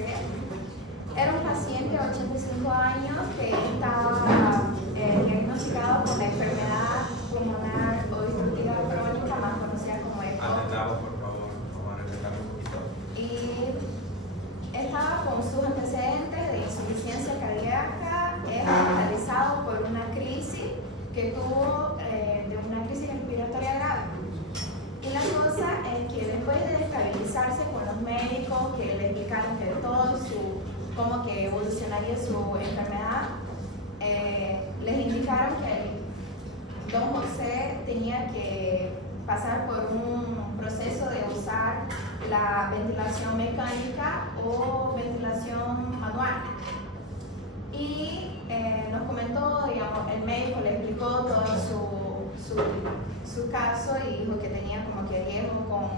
José. Era un paciente de 85 años que estaba diagnosticado con la enfermedad pulmonar obstructiva crónica, más conocida como EPOC. Atendamos, por favor, vamos a reflejar un poquito. Y estaba con sus antecedentes de insuficiencia cardíaca, es hospitalizado por una crisis que tuvo de una crisis respiratoria grave. Y la cosa es que después de estabilizarse con los médicos que le explicaron que todo cómo que evolucionaría su enfermedad, les indicaron que don José tenía que pasar por un proceso de usar la ventilación mecánica o ventilación manual. Y nos comentó, digamos, el médico le explicó todo su caso y dijo que tenía como que riesgo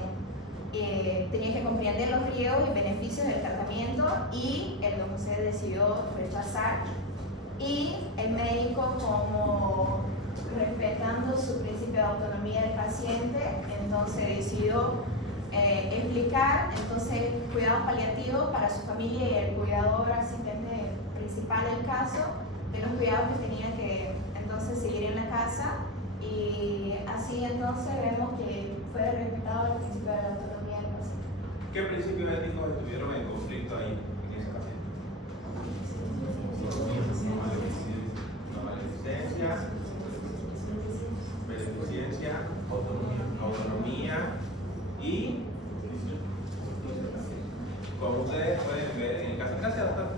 tenía que comprender los riesgos y beneficios del tratamiento, y el don José decidió rechazar. Y el médico, como respetando su principio de autonomía del paciente, entonces decidió explicar entonces cuidados paliativos para su familia y el cuidador asistente principal del caso, de los cuidados que tenía que entonces seguir en la casa, y así entonces vemos que fue respetado el principio de la autonomía del paciente. ¿Qué principios éticos estuvieron en conflicto ahí en ese paciente? No maleficencia, beneficencia, autonomía y, como ustedes pueden ver en el caso, gracias doctor.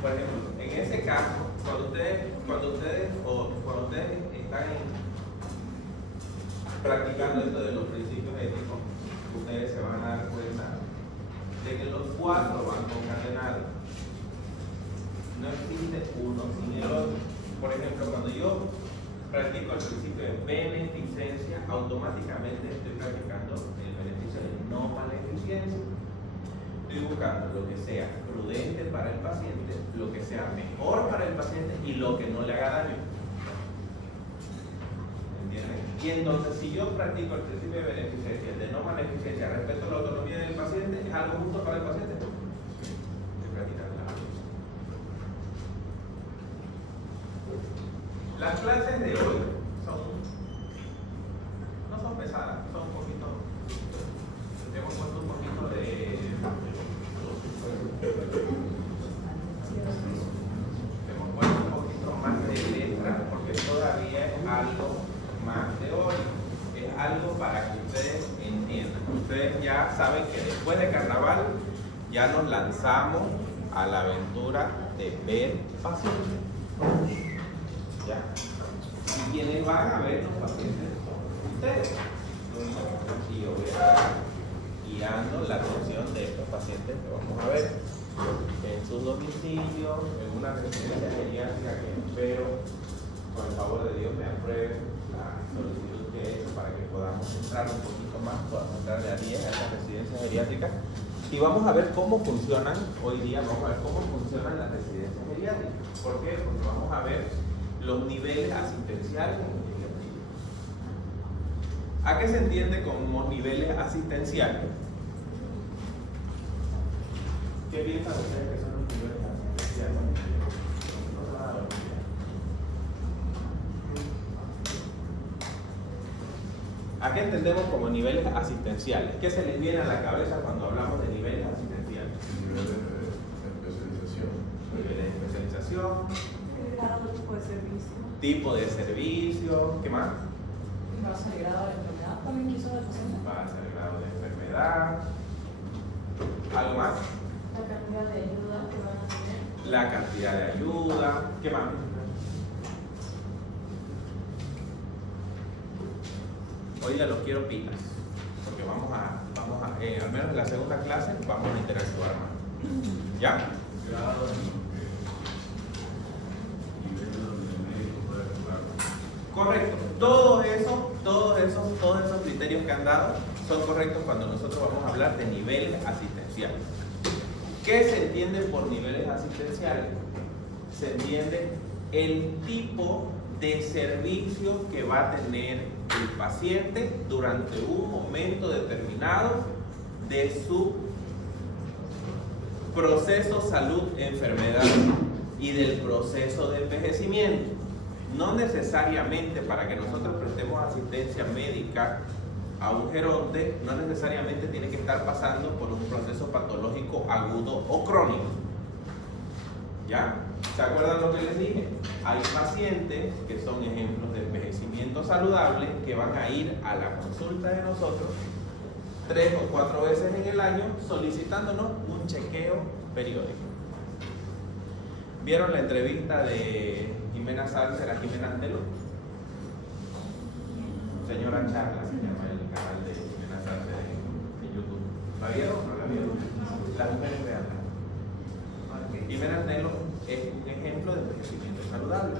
Por ejemplo, en ese caso, cuando ustedes están practicando esto de los principios éticos, ustedes se van a dar cuenta de que los cuatro van concatenados. No existe uno sin el otro. Por ejemplo, cuando yo practico el principio de beneficencia, automáticamente estoy practicando el beneficio de no maleficencia. Estoy buscando lo que sea prudente para el paciente, lo que sea mejor para el paciente y lo que no le haga daño. ¿Entienden? Y entonces, si yo practico el principio de beneficencia, de no maleficencia, respecto a la autonomía del paciente, ¿es algo justo para el paciente? Estoy practicando la justicia. Las clases de hoy no son pesadas, son un poquito. Hemos puesto un poquito de. Hemos puesto un poquito más de letra porque todavía es algo más teórico, es algo para que ustedes entiendan. Ustedes ya saben que después de carnaval ya nos lanzamos a la aventura de ver pacientes. ¿Ya? Y quienes van a ver los pacientes son ustedes. Y yo voy a estar guiando la atención de estos pacientes que vamos a ver en sus domicilios, en una residencia geriátrica que espero, con el favor de Dios, me aprueben la solicitud que he hecho para que podamos entrar un poquito más, podamos entrar de a 10 a esta residencia geriátrica. Y vamos a ver cómo funcionan, hoy día vamos a ver cómo funcionan las residencias geriátricas. ¿Por qué? Porque vamos a ver los niveles asistenciales en geriatría. ¿A qué se entiende como niveles asistenciales? ¿Qué piensan ustedes que son los niveles asistenciales? ¿A qué entendemos como niveles asistenciales? ¿Qué se les viene a la cabeza cuando hablamos de niveles asistenciales? Niveles de especialización. Niveles de especialización. Grado, tipo de servicio. Tipo de servicio. ¿Qué más? Base de grado de enfermedad. También quiso el paciente. Base de grado de enfermedad. ¿Algo más? La cantidad de ayuda que van a tener. La cantidad de ayuda. ¿Qué más? Hoy ya los quiero pilas, porque vamos a al menos en la segunda clase, vamos a interactuar más. ¿Ya? Grado nivel donde el médico puede actuar. Correcto. Todos esos criterios que han dado son correctos cuando nosotros vamos a hablar de niveles asistenciales. ¿Qué se entiende por niveles asistenciales? Se entiende el tipo de servicio que va a tener el paciente durante un momento determinado de su proceso salud-enfermedad y del proceso de envejecimiento. No necesariamente para que nosotros prestemos asistencia médica a un geronte, no necesariamente tiene que estar pasando por un proceso patológico agudo o crónico. ¿Ya? ¿Se acuerdan lo que les dije? Hay pacientes que son ejemplos de envejecimiento saludable que van a ir a la consulta de nosotros 3 o 4 veces en el año solicitándonos un chequeo periódico. ¿Vieron la entrevista de Jimena Sánchez a Jimena Antelo? Señora Charla se llama el canal de Jimena Sánchez en YouTube. ¿La vieron o no la vieron? Las mujeres veanla. Jimena Antelo es un ejemplo de envejecimiento saludable.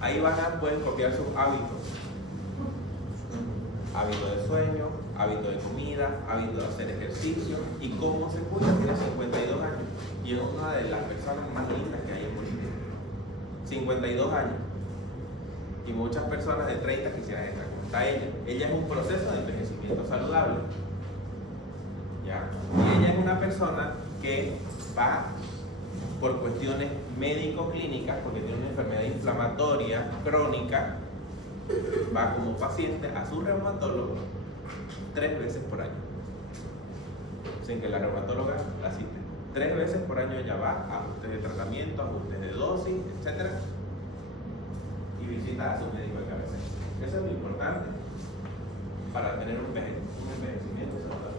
Ahí pueden copiar sus hábitos. Hábito de sueño, hábito de comida, hábito de hacer ejercicio y cómo se cuida. Tiene 52 años y es una de las personas más lindas que hay en Bolivia. 52 años. Y muchas personas de 30 quisieran estar como está ella. Ella es un proceso de envejecimiento saludable. ¿Ya? Y ella es una persona que va por cuestiones médico-clínicas, porque tiene una enfermedad inflamatoria crónica, va como paciente a su reumatólogo 3 veces por año, sin que la reumatóloga la cite. 3 veces por año ella va a ajustes de tratamiento, ajustes de dosis, etc. Y visita a su médico de cabecera. Eso es lo importante para tener un envejecimiento saludable.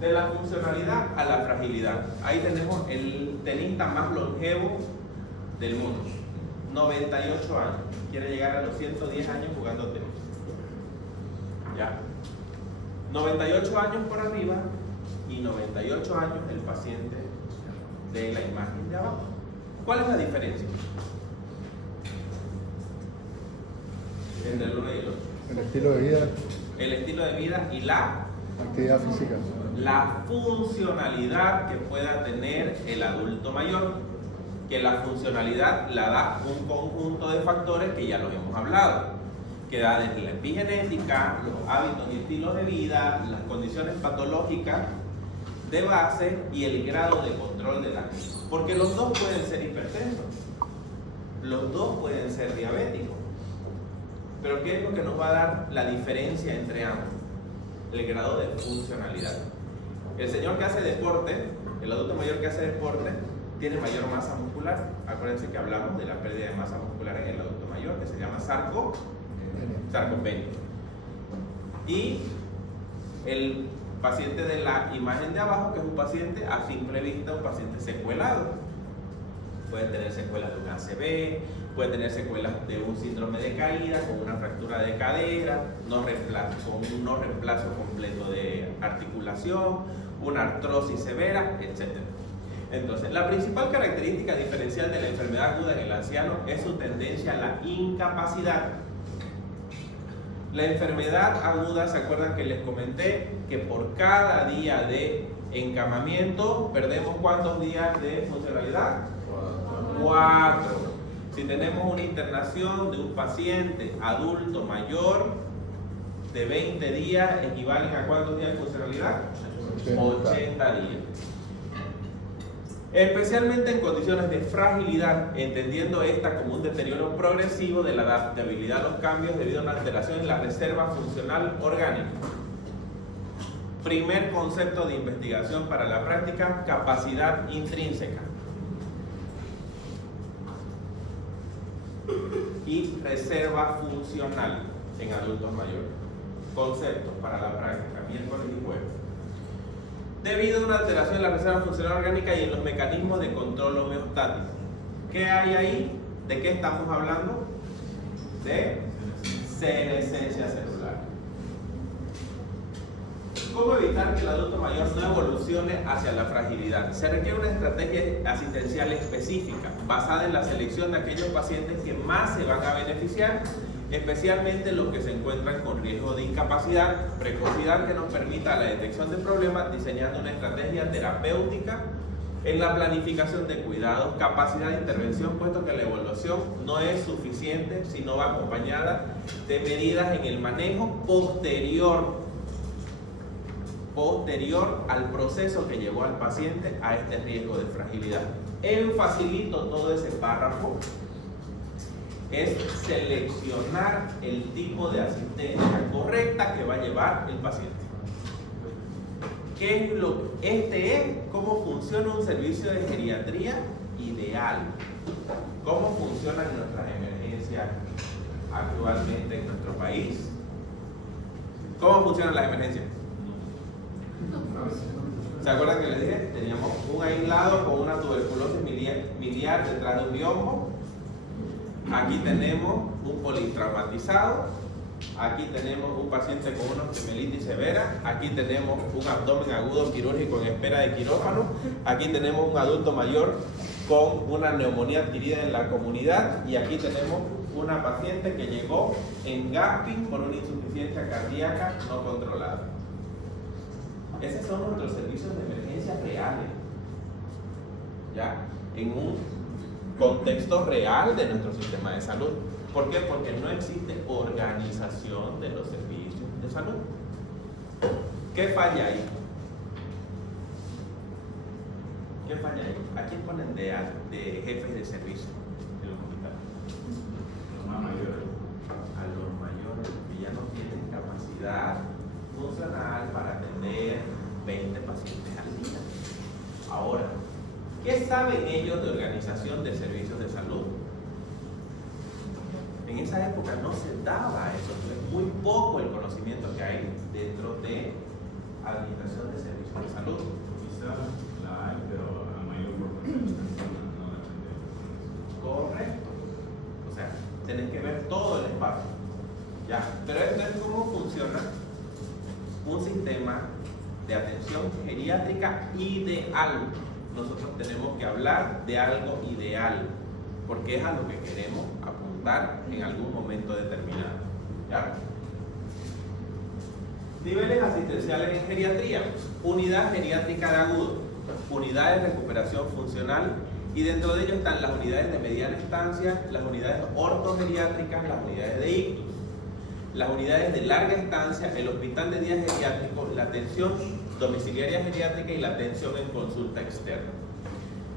De la funcionalidad a la fragilidad. Ahí tenemos el tenista más longevo del mundo. 98 años. Quiere llegar a los 110 años jugando tenis. ¿Ya? 98 años por arriba y 98 años el paciente de la imagen de abajo. ¿Cuál es la diferencia entre el uno y el otro? El estilo de vida. El estilo de vida y la Actividad física. La funcionalidad que pueda tener el adulto mayor, que la funcionalidad la da un conjunto de factores que ya los hemos hablado, que da desde la epigenética, los hábitos y estilos de vida, las condiciones patológicas de base y el grado de control de la misma. Porque los dos pueden ser hipertensos, los dos pueden ser diabéticos, pero ¿qué es lo que nos va a dar la diferencia entre ambos? El grado de funcionalidad. El señor que hace deporte, el adulto mayor que hace deporte, tiene mayor masa muscular. Acuérdense que hablamos de la pérdida de masa muscular en el adulto mayor, que se llama sarcopenia. Y el paciente de la imagen de abajo, que es un paciente a simple vista, un paciente secuelado. Puede tener secuelas de un ACV, puede tener secuelas de un síndrome de caída, con una fractura de cadera, con un no reemplazo completo de articulación, una artrosis severa, etc. Entonces, la principal característica diferencial de la enfermedad aguda en el anciano es su tendencia a la incapacidad. La enfermedad aguda, ¿se acuerdan que les comenté que por cada día de encamamiento perdemos cuántos días de funcionalidad? 4. Si tenemos una internación de un paciente adulto mayor de 20 días, ¿equivalen a cuántos días de funcionalidad? 80 días. Especialmente en condiciones de fragilidad, entendiendo esta como un deterioro progresivo de la adaptabilidad a los cambios debido a una alteración en la reserva funcional orgánica. Primer concepto de investigación para la práctica: capacidad intrínseca y reserva funcional en adultos mayores. Conceptos para la práctica, miércoles y jueves. Debido a una alteración en la reserva funcional orgánica y en los mecanismos de control homeostático. ¿Qué hay ahí? ¿De qué estamos hablando? De senescencia celular. ¿Cómo evitar que el adulto mayor no evolucione hacia la fragilidad? Se requiere una estrategia asistencial específica, basada en la selección de aquellos pacientes que más se van a beneficiar, especialmente los que se encuentran con riesgo de incapacidad, precocidad que nos permita la detección de problemas, diseñando una estrategia terapéutica en la planificación de cuidados, capacidad de intervención, puesto que la evaluación no es suficiente si no va acompañada de medidas en el manejo posterior posterior al proceso que llevó al paciente a este riesgo de fragilidad. El facilito todo ese párrafo es seleccionar el tipo de asistencia correcta que va a llevar el paciente. ¿Qué es este es cómo funciona un servicio de geriatría ideal? ¿Cómo funcionan nuestras emergencias actualmente en nuestro país? ¿Cómo funcionan las emergencias? ¿Se acuerdan que les dije? Teníamos un aislado con una tuberculosis miliar detrás de un biombo. Aquí tenemos un politraumatizado. Aquí tenemos un paciente con una osteomielitis severa. Aquí tenemos un abdomen agudo quirúrgico en espera de quirófano. Aquí tenemos un adulto mayor con una neumonía adquirida en la comunidad. Y aquí tenemos una paciente que llegó en gasping por una insuficiencia cardíaca no controlada. Esos son nuestros servicios de emergencia reales, ¿ya? En un contexto real de nuestro sistema de salud. ¿Por qué? Porque no existe organización de los servicios de salud. ¿Qué falla ahí? ¿Qué falla ahí? ¿A quién ponen de jefes de servicio en los hospitales? Los más mayores. A los mayores que ya no tienen capacidad funcional para atender 20 pacientes al día. Ahora, ¿qué saben ellos de organización de servicios de salud? En esa época no se daba eso, es muy poco el conocimiento que hay dentro de administración de servicios de salud. Quizás la hay, pero la mayor proporción de personas no la entienden. Correcto. O sea, tienen que ver todo el espacio. Ya, pero esto es cómo funciona un sistema de atención geriátrica ideal. Nosotros tenemos que hablar de algo ideal, porque es a lo que queremos apuntar en algún momento determinado. ¿Ya? Niveles asistenciales en geriatría. Unidad geriátrica de agudo, unidades de recuperación funcional, y dentro de ellos están las unidades de mediana estancia, las unidades ortogeriátricas, las unidades de ictus, las unidades de larga estancia, el hospital de día geriátrico, la atención domiciliaria geriátrica y la atención en consulta externa.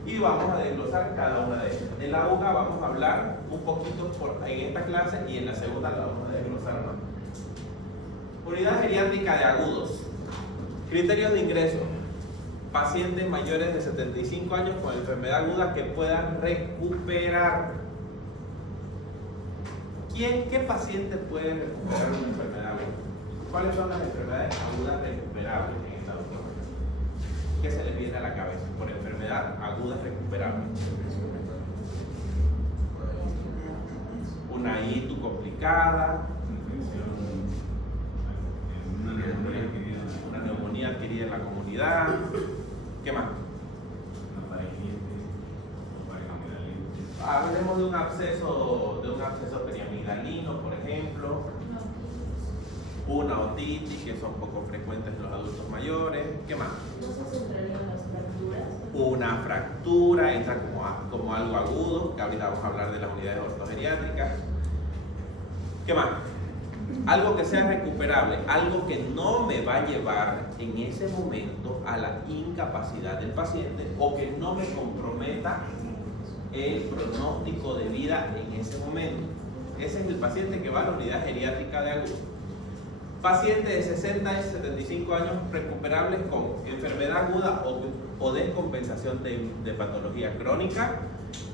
Y vamos a desglosar cada una de ellas. De la UGA vamos a hablar un poquito en esta clase y en la segunda la vamos a desglosar más. Unidad geriátrica de agudos. Criterios de ingreso. Pacientes mayores de 75 años con enfermedad aguda que puedan recuperar. ¿Qué paciente puede recuperar una enfermedad aguda? ¿Cuáles son las enfermedades agudas recuperables en esta doctora? ¿Qué se les viene a la cabeza por enfermedad aguda recuperable? Una ITU complicada, una neumonía adquirida en la comunidad. ¿Qué más? Hablemos de un absceso periamigdalino, por ejemplo. Una otitis, que son poco frecuentes en los adultos mayores. ¿Qué más? ¿No se centrarían las fracturas? Una fractura entra como algo agudo, que ahorita vamos a hablar de las unidades ortogeriátricas. ¿Qué más? Algo que sea recuperable, algo que no me va a llevar en ese momento a la incapacidad del paciente o que no me comprometa el pronóstico de vida en ese momento. Ese es el paciente que va a la unidad geriátrica de agudo. Pacientes de 60 y 75 años recuperables con enfermedad aguda o descompensación de patología crónica,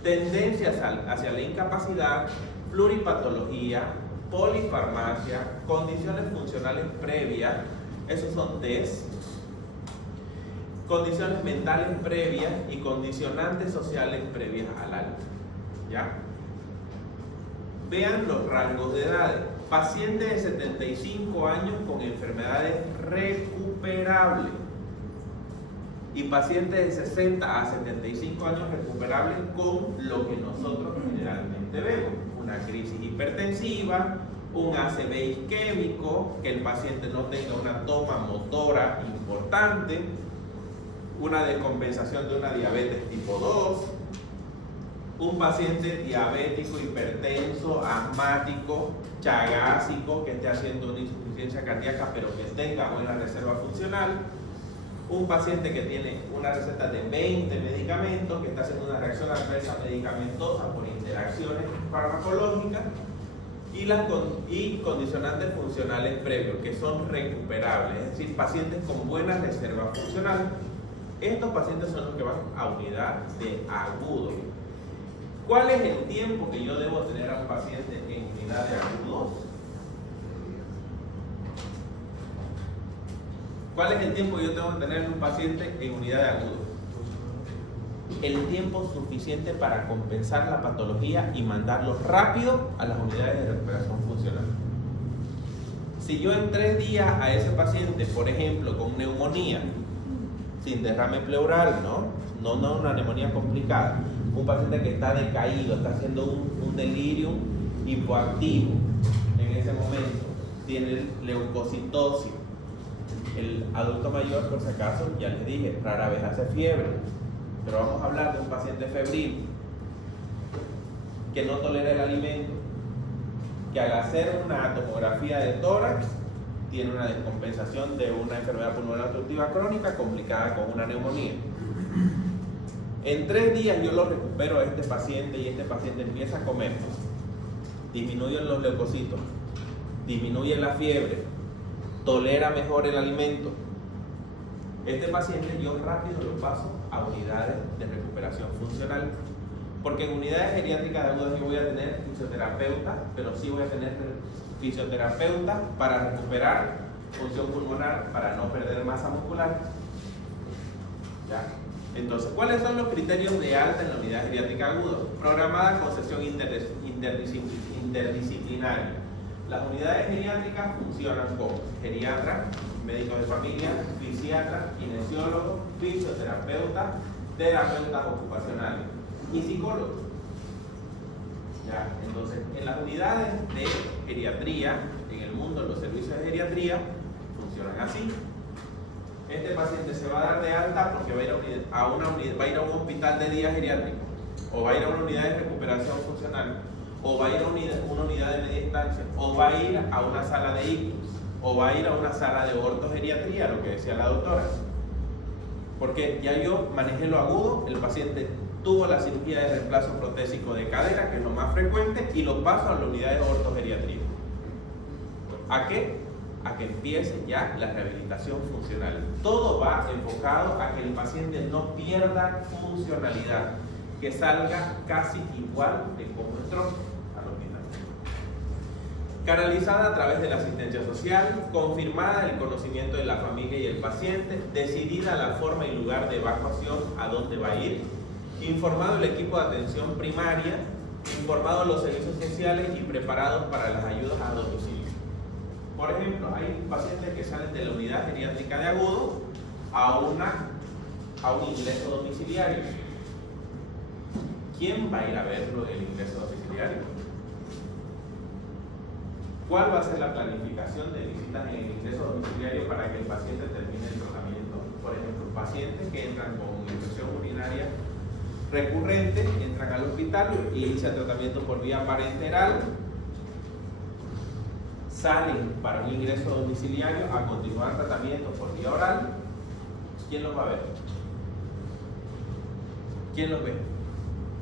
tendencias hacia la incapacidad, pluripatología, polifarmacia, condiciones funcionales previas, esos son TES, condiciones mentales previas y condicionantes sociales previas al alta. ¿Ya? Vean los rangos de edades. Pacientes de 75 años con enfermedades recuperables y pacientes de 60 a 75 años recuperables con lo que nosotros generalmente vemos: una crisis hipertensiva, un ACV isquémico, que el paciente no tenga una toma motora importante, una descompensación de una diabetes tipo 2, un paciente diabético, hipertenso, asmático, chagásico, que esté haciendo una insuficiencia cardíaca pero que tenga buena reserva funcional, un paciente que tiene una receta de 20 medicamentos, que está haciendo una reacción adversa medicamentosa por interacciones farmacológicas, y condicionantes funcionales previos, que son recuperables, es decir, pacientes con buena reserva funcional. Estos pacientes son los que van a unidad de agudo. ¿Cuál es el tiempo que yo debo tener a un paciente en unidad de agudos? ¿Cuál es el tiempo que yo tengo que tener a un paciente en unidad de agudos? El tiempo suficiente para compensar la patología y mandarlo rápido a las unidades de recuperación funcional. Si yo en 3 días a ese paciente, por ejemplo, con neumonía, sin derrame pleural, no una neumonía complicada, un paciente que está decaído, está haciendo un delirium hipoactivo en ese momento, tiene leucocitosis. El adulto mayor, por si acaso, ya les dije, rara vez hace fiebre, pero vamos a hablar de un paciente febril que no tolera el alimento, que al hacer una tomografía de tórax tiene una descompensación de una enfermedad pulmonar obstructiva crónica complicada con una neumonía. En 3 días yo lo recupero a este paciente y este paciente empieza a comer, disminuyen los leucocitos, disminuye la fiebre, tolera mejor el alimento. Este paciente yo rápido lo paso a unidades de recuperación funcional, porque en unidades geriátricas de agudos yo voy a tener fisioterapeuta, pero sí voy a tener fisioterapeuta para recuperar función pulmonar, para no perder masa muscular. ¿Ya? Entonces, ¿cuáles son los criterios de alta en la unidad geriátrica aguda? Programada con sesión interdisciplinaria. Las unidades geriátricas funcionan con geriatra, médicos de familia, fisiatra, kinesiólogo, fisioterapeuta, terapeutas ocupacionales y psicólogos. ¿Ya? Entonces, en las unidades de geriatría, en el mundo, los servicios de geriatría funcionan así. Este paciente se va a dar de alta porque va a ir a un hospital de día geriátrico, o va a ir a una unidad de recuperación funcional, o va a ir a una unidad de media instancia, o va a ir a una sala de ictus, o va a ir a una sala de ortogeriatría, lo que decía la doctora. Porque ya yo manejé lo agudo, el paciente tuvo la cirugía de reemplazo protésico de cadera, que es lo más frecuente, y lo paso a la unidad de ortogeriatría. ¿A qué? A que empiece ya la rehabilitación funcional. Todo va enfocado a que el paciente no pierda funcionalidad, que salga casi igual de como entró al hospital. Canalizada a través de la asistencia social, confirmada el conocimiento de la familia y el paciente, decidida la forma y lugar de evacuación a dónde va a ir, informado el equipo de atención primaria, informados los servicios sociales y preparados para las ayudas a domicilio. Por ejemplo, hay pacientes que salen de la unidad geriátrica de agudo a un ingreso domiciliario. ¿Quién va a ir a verlo el ingreso domiciliario? ¿Cuál va a ser la planificación de visitas en el ingreso domiciliario para que el paciente termine el tratamiento? Por ejemplo, pacientes que entran con infección urinaria recurrente, entran al hospital y inician tratamiento por vía parenteral, salen para un ingreso domiciliario a continuar tratamiento por vía oral. ¿Quién los va a ver? ¿Quién los ve?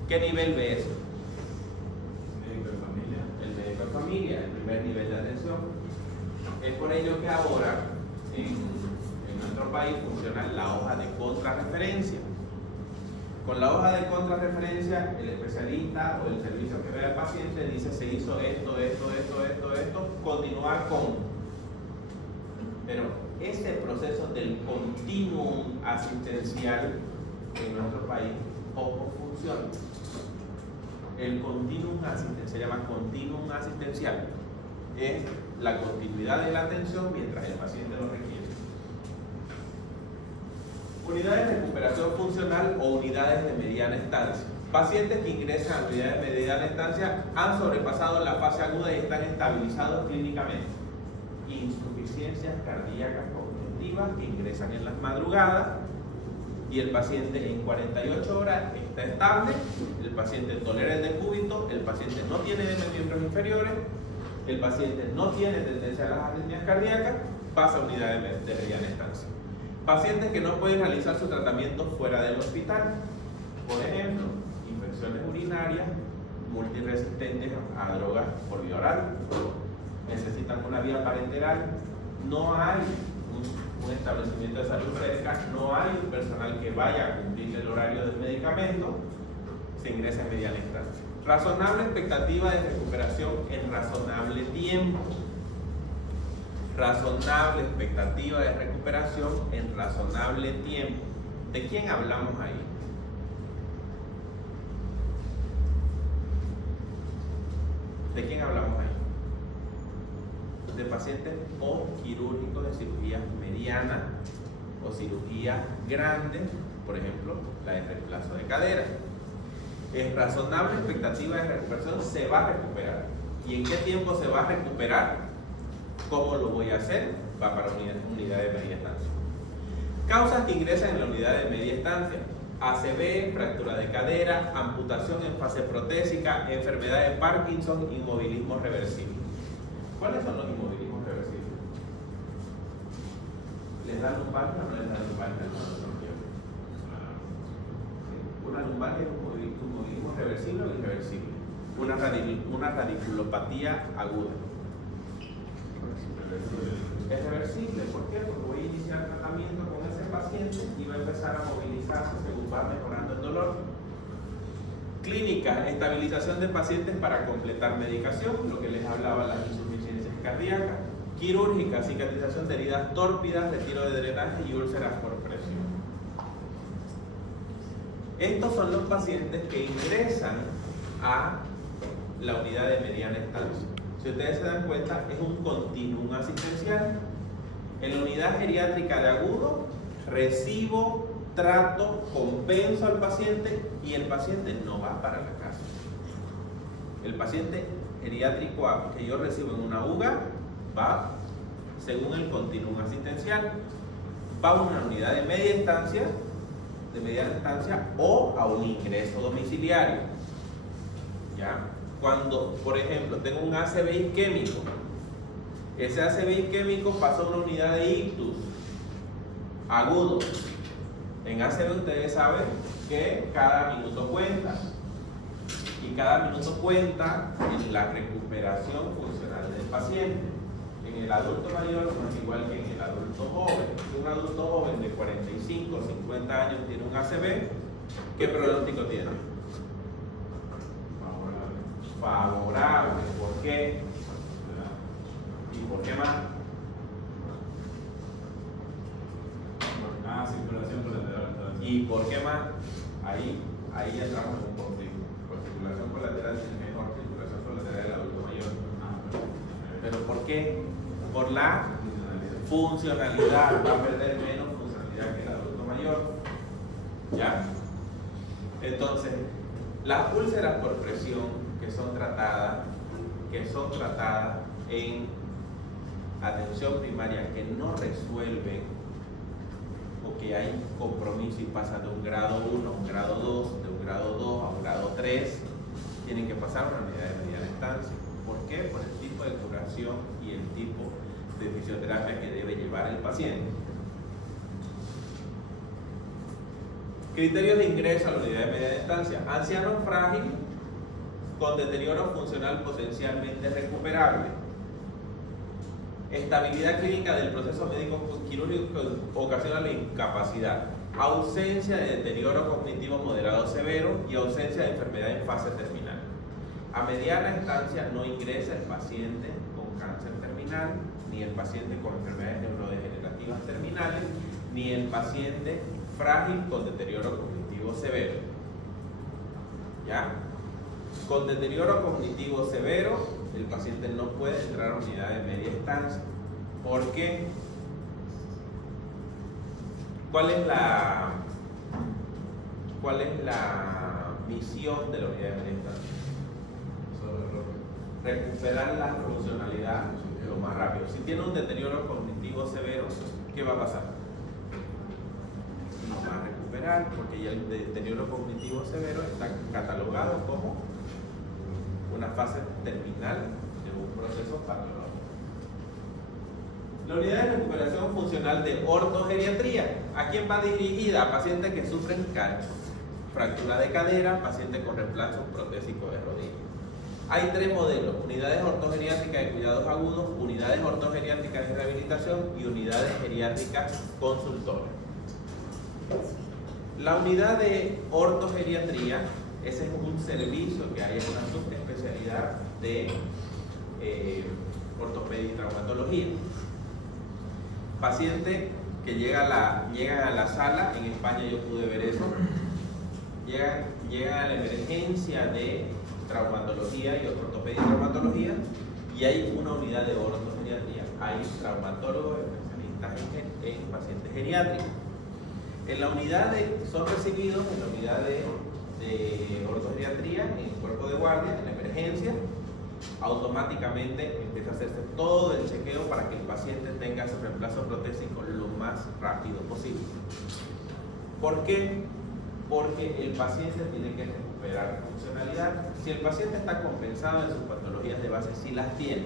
¿Qué nivel ve eso? Médico de familia. El médico de familia, el primer nivel de atención. Es por ello que ahora en nuestro país funciona la hoja de contrarreferencia. Con la hoja de contrarreferencia, el especialista o el servicio que ve al paciente dice: se hizo esto, continuar con. Pero este proceso del continuum asistencial en nuestro país poco funciona. El continuum asistencial se llama continuum asistencial. Es la continuidad de la atención mientras el paciente lo requiere. Unidades de recuperación funcional o unidades de mediana estancia. Pacientes que ingresan a unidades de mediana estancia han sobrepasado la fase aguda y están estabilizados clínicamente. Insuficiencias cardíacas congestivas que ingresan en las madrugadas, y el paciente en 48 horas está estable, el paciente tolera el decúbito, el paciente no tiene edema en miembros inferiores, el paciente no tiene tendencia a las arritmias cardíacas, pasa a unidad de mediana estancia. Pacientes que no pueden realizar su tratamiento fuera del hospital, por ejemplo, infecciones urinarias multiresistentes a drogas por vía oral, necesitan una vía parenteral, no hay un establecimiento de salud cerca, no hay un personal que vaya a cumplir el horario del medicamento, se ingresa en mediana estancia. Razonable expectativa de recuperación en razonable tiempo. Razonable expectativa de recuperación en razonable tiempo. ¿De quién hablamos ahí? ¿De quién hablamos ahí? De pacientes postquirúrgicos de cirugías medianas o cirugías grandes, por ejemplo, la de reemplazo de cadera. Es razonable expectativa de recuperación, se va a recuperar. ¿Y en qué tiempo se va a recuperar? ¿Cómo lo voy a hacer? Va para unidad de media estancia. Causas que ingresan en la unidad de media estancia: ACV, fractura de cadera, amputación en fase protésica, enfermedad de Parkinson, inmovilismo reversible. ¿Cuáles son los inmovilismos reversibles? ¿Les da lumbalgia o no les da lumbalgia? Una lumbalgia es un inmovilismo reversible o irreversible. Una radiculopatía aguda. Es reversible. ¿Por qué? Porque voy a iniciar tratamiento con ese paciente y va a empezar a movilizarse según va mejorando el dolor. Clínica, estabilización de pacientes para completar medicación, lo que les hablaba, las insuficiencias cardíacas. Quirúrgica, cicatrización de heridas tórpidas, retiro de drenaje y úlceras por presión. Estos son los pacientes que ingresan a la unidad de mediana estancia. Si ustedes se dan cuenta, es un continuum asistencial. En la unidad geriátrica de agudo, recibo, trato, compenso al paciente y el paciente no va para la casa. El paciente geriátrico que yo recibo en una UGA va según el continuum asistencial. Va a una unidad de mediana estancia o a un ingreso domiciliario. ¿Ya? Cuando, por ejemplo, tengo un ACV isquémico, ese ACV isquémico pasa a una unidad de ictus agudo. En ACV ustedes saben que cada minuto cuenta, y cada minuto cuenta en la recuperación funcional del paciente. En el adulto mayor no es igual que en el adulto joven. Si un adulto joven de 45 o 50 años tiene un ACV, ¿qué pronóstico tiene? Favorable. ¿Por qué? ¿Y por qué más? Circulación colateral. ¿Y por qué más? Ahí entramos en un conflicto. Por circulación colateral es mejor, circulación colateral del adulto mayor. ¿Pero por qué? Por la funcionalidad. Va a perder menos funcionalidad que el adulto mayor. ¿Ya? Entonces, las úlceras por presión que son tratadas en atención primaria, que no resuelven o que hay compromiso y pasan de un grado 1 a un grado 2, de un grado 2 a un grado 3, tienen que pasar a una unidad de mediana estancia. ¿Por qué? Por el tipo de curación y el tipo de fisioterapia que debe llevar el paciente. Criterios de ingreso a la unidad de mediana estancia: anciano frágil con deterioro funcional potencialmente recuperable, estabilidad clínica del proceso médico quirúrgico que ocasiona la incapacidad, ausencia de deterioro cognitivo moderado severo y ausencia de enfermedad en fase terminal. A mediana estancia no ingresa el paciente con cáncer terminal, ni el paciente con enfermedades neurodegenerativas terminales, ni el paciente frágil con deterioro cognitivo severo. ¿Ya? Con deterioro cognitivo severo, el paciente no puede entrar a unidad de media estancia. ¿Por qué? ¿Cuál es la misión de la unidad de media estancia? Recuperar la funcionalidad lo más rápido. Si tiene un deterioro cognitivo severo, ¿qué va a pasar? No va a recuperar. recuperar porque ya el deterioro cognitivo severo está catalogado como una fase terminal de un proceso patológico. La unidad de recuperación funcional de ortogeriatría, ¿a quién va dirigida? A pacientes que sufren calcio, fractura de cadera, pacientes con reemplazo protésico de rodilla. Hay 3 modelos: unidades ortogeriátricas de cuidados agudos, unidades ortogeriátricas de rehabilitación y unidades geriátricas consultoras. La unidad de ortogeriatría, ese es un servicio que hay en una subespecialidad de ortopedia y traumatología. Paciente que llegan a la sala, en España yo pude ver eso, llegan a la emergencia de traumatología y ortopedia y traumatología, y hay una unidad de ortogeriatría. Hay traumatólogos especialistas en pacientes geriátricos. Son recibidos en la unidad de ortogeriatría, en el cuerpo de guardia, en la emergencia. Automáticamente empieza a hacerse todo el chequeo para que el paciente tenga su reemplazo protésico lo más rápido posible. ¿Por qué? Porque el paciente tiene que recuperar funcionalidad. Si el paciente está compensado en sus patologías de base, si las tiene.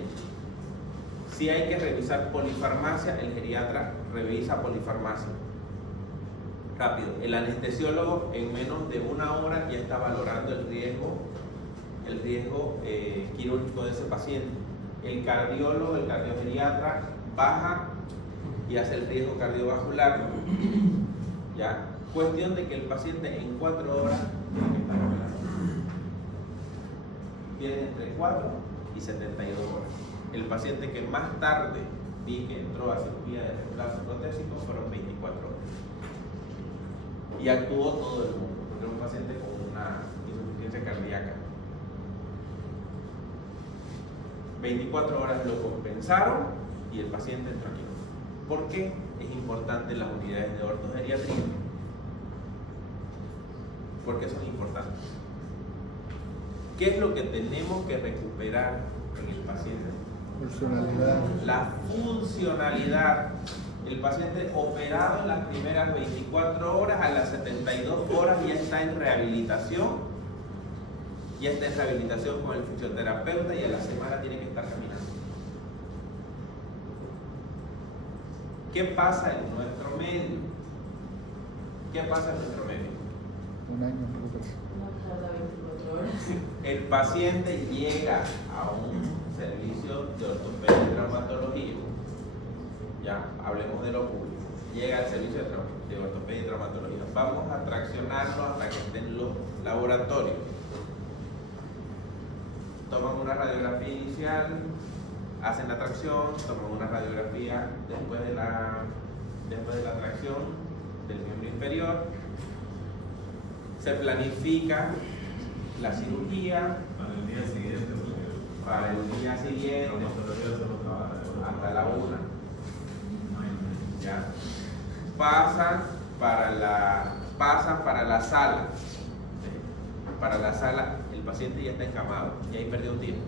Si hay que revisar polifarmacia, el geriatra revisa polifarmacia. Rápido. El anestesiólogo en menos de 1 hora ya está valorando el riesgo quirúrgico de ese paciente. El cardiólogo, el cardiogeriatra, baja y hace el riesgo cardiovascular. ¿Ya? Cuestión de que el paciente en 4 horas tiene que estar operado. Tiene entre 4 y 72 horas. El paciente que más tarde vi que entró a cirugía de reemplazo protésico fueron 24 horas. Y actuó todo el mundo, porque era un paciente con una insuficiencia cardíaca. 24 horas lo compensaron y el paciente entró aquí. ¿Por qué es importante las unidades de ortogeriatría? ¿Por qué son importantes? ¿Qué es lo que tenemos que recuperar en el paciente? Funcionalidad. La funcionalidad. El paciente operado en las primeras 24 horas, a las 72 horas ya está en rehabilitación. Ya está en rehabilitación con el fisioterapeuta y a la semana tiene que estar caminando. ¿Qué pasa en nuestro medio? ¿Qué pasa en nuestro medio? 1 año de recuperación. No tarda 24 horas. El paciente llega a un servicio de ortopedia y traumatología. Ya, hablemos de lo público. Llega al servicio de ortopedia y traumatología. Vamos a traccionarlo hasta que estén los laboratorios. Toman una radiografía inicial, hacen la tracción, toman una radiografía después de la tracción del miembro inferior. Se planifica la cirugía Para el día siguiente, para el día siguiente hasta la 1. ¿Ya? Pasan para la sala. Para la sala, el paciente ya está encamado, y ahí perdió un tiempo.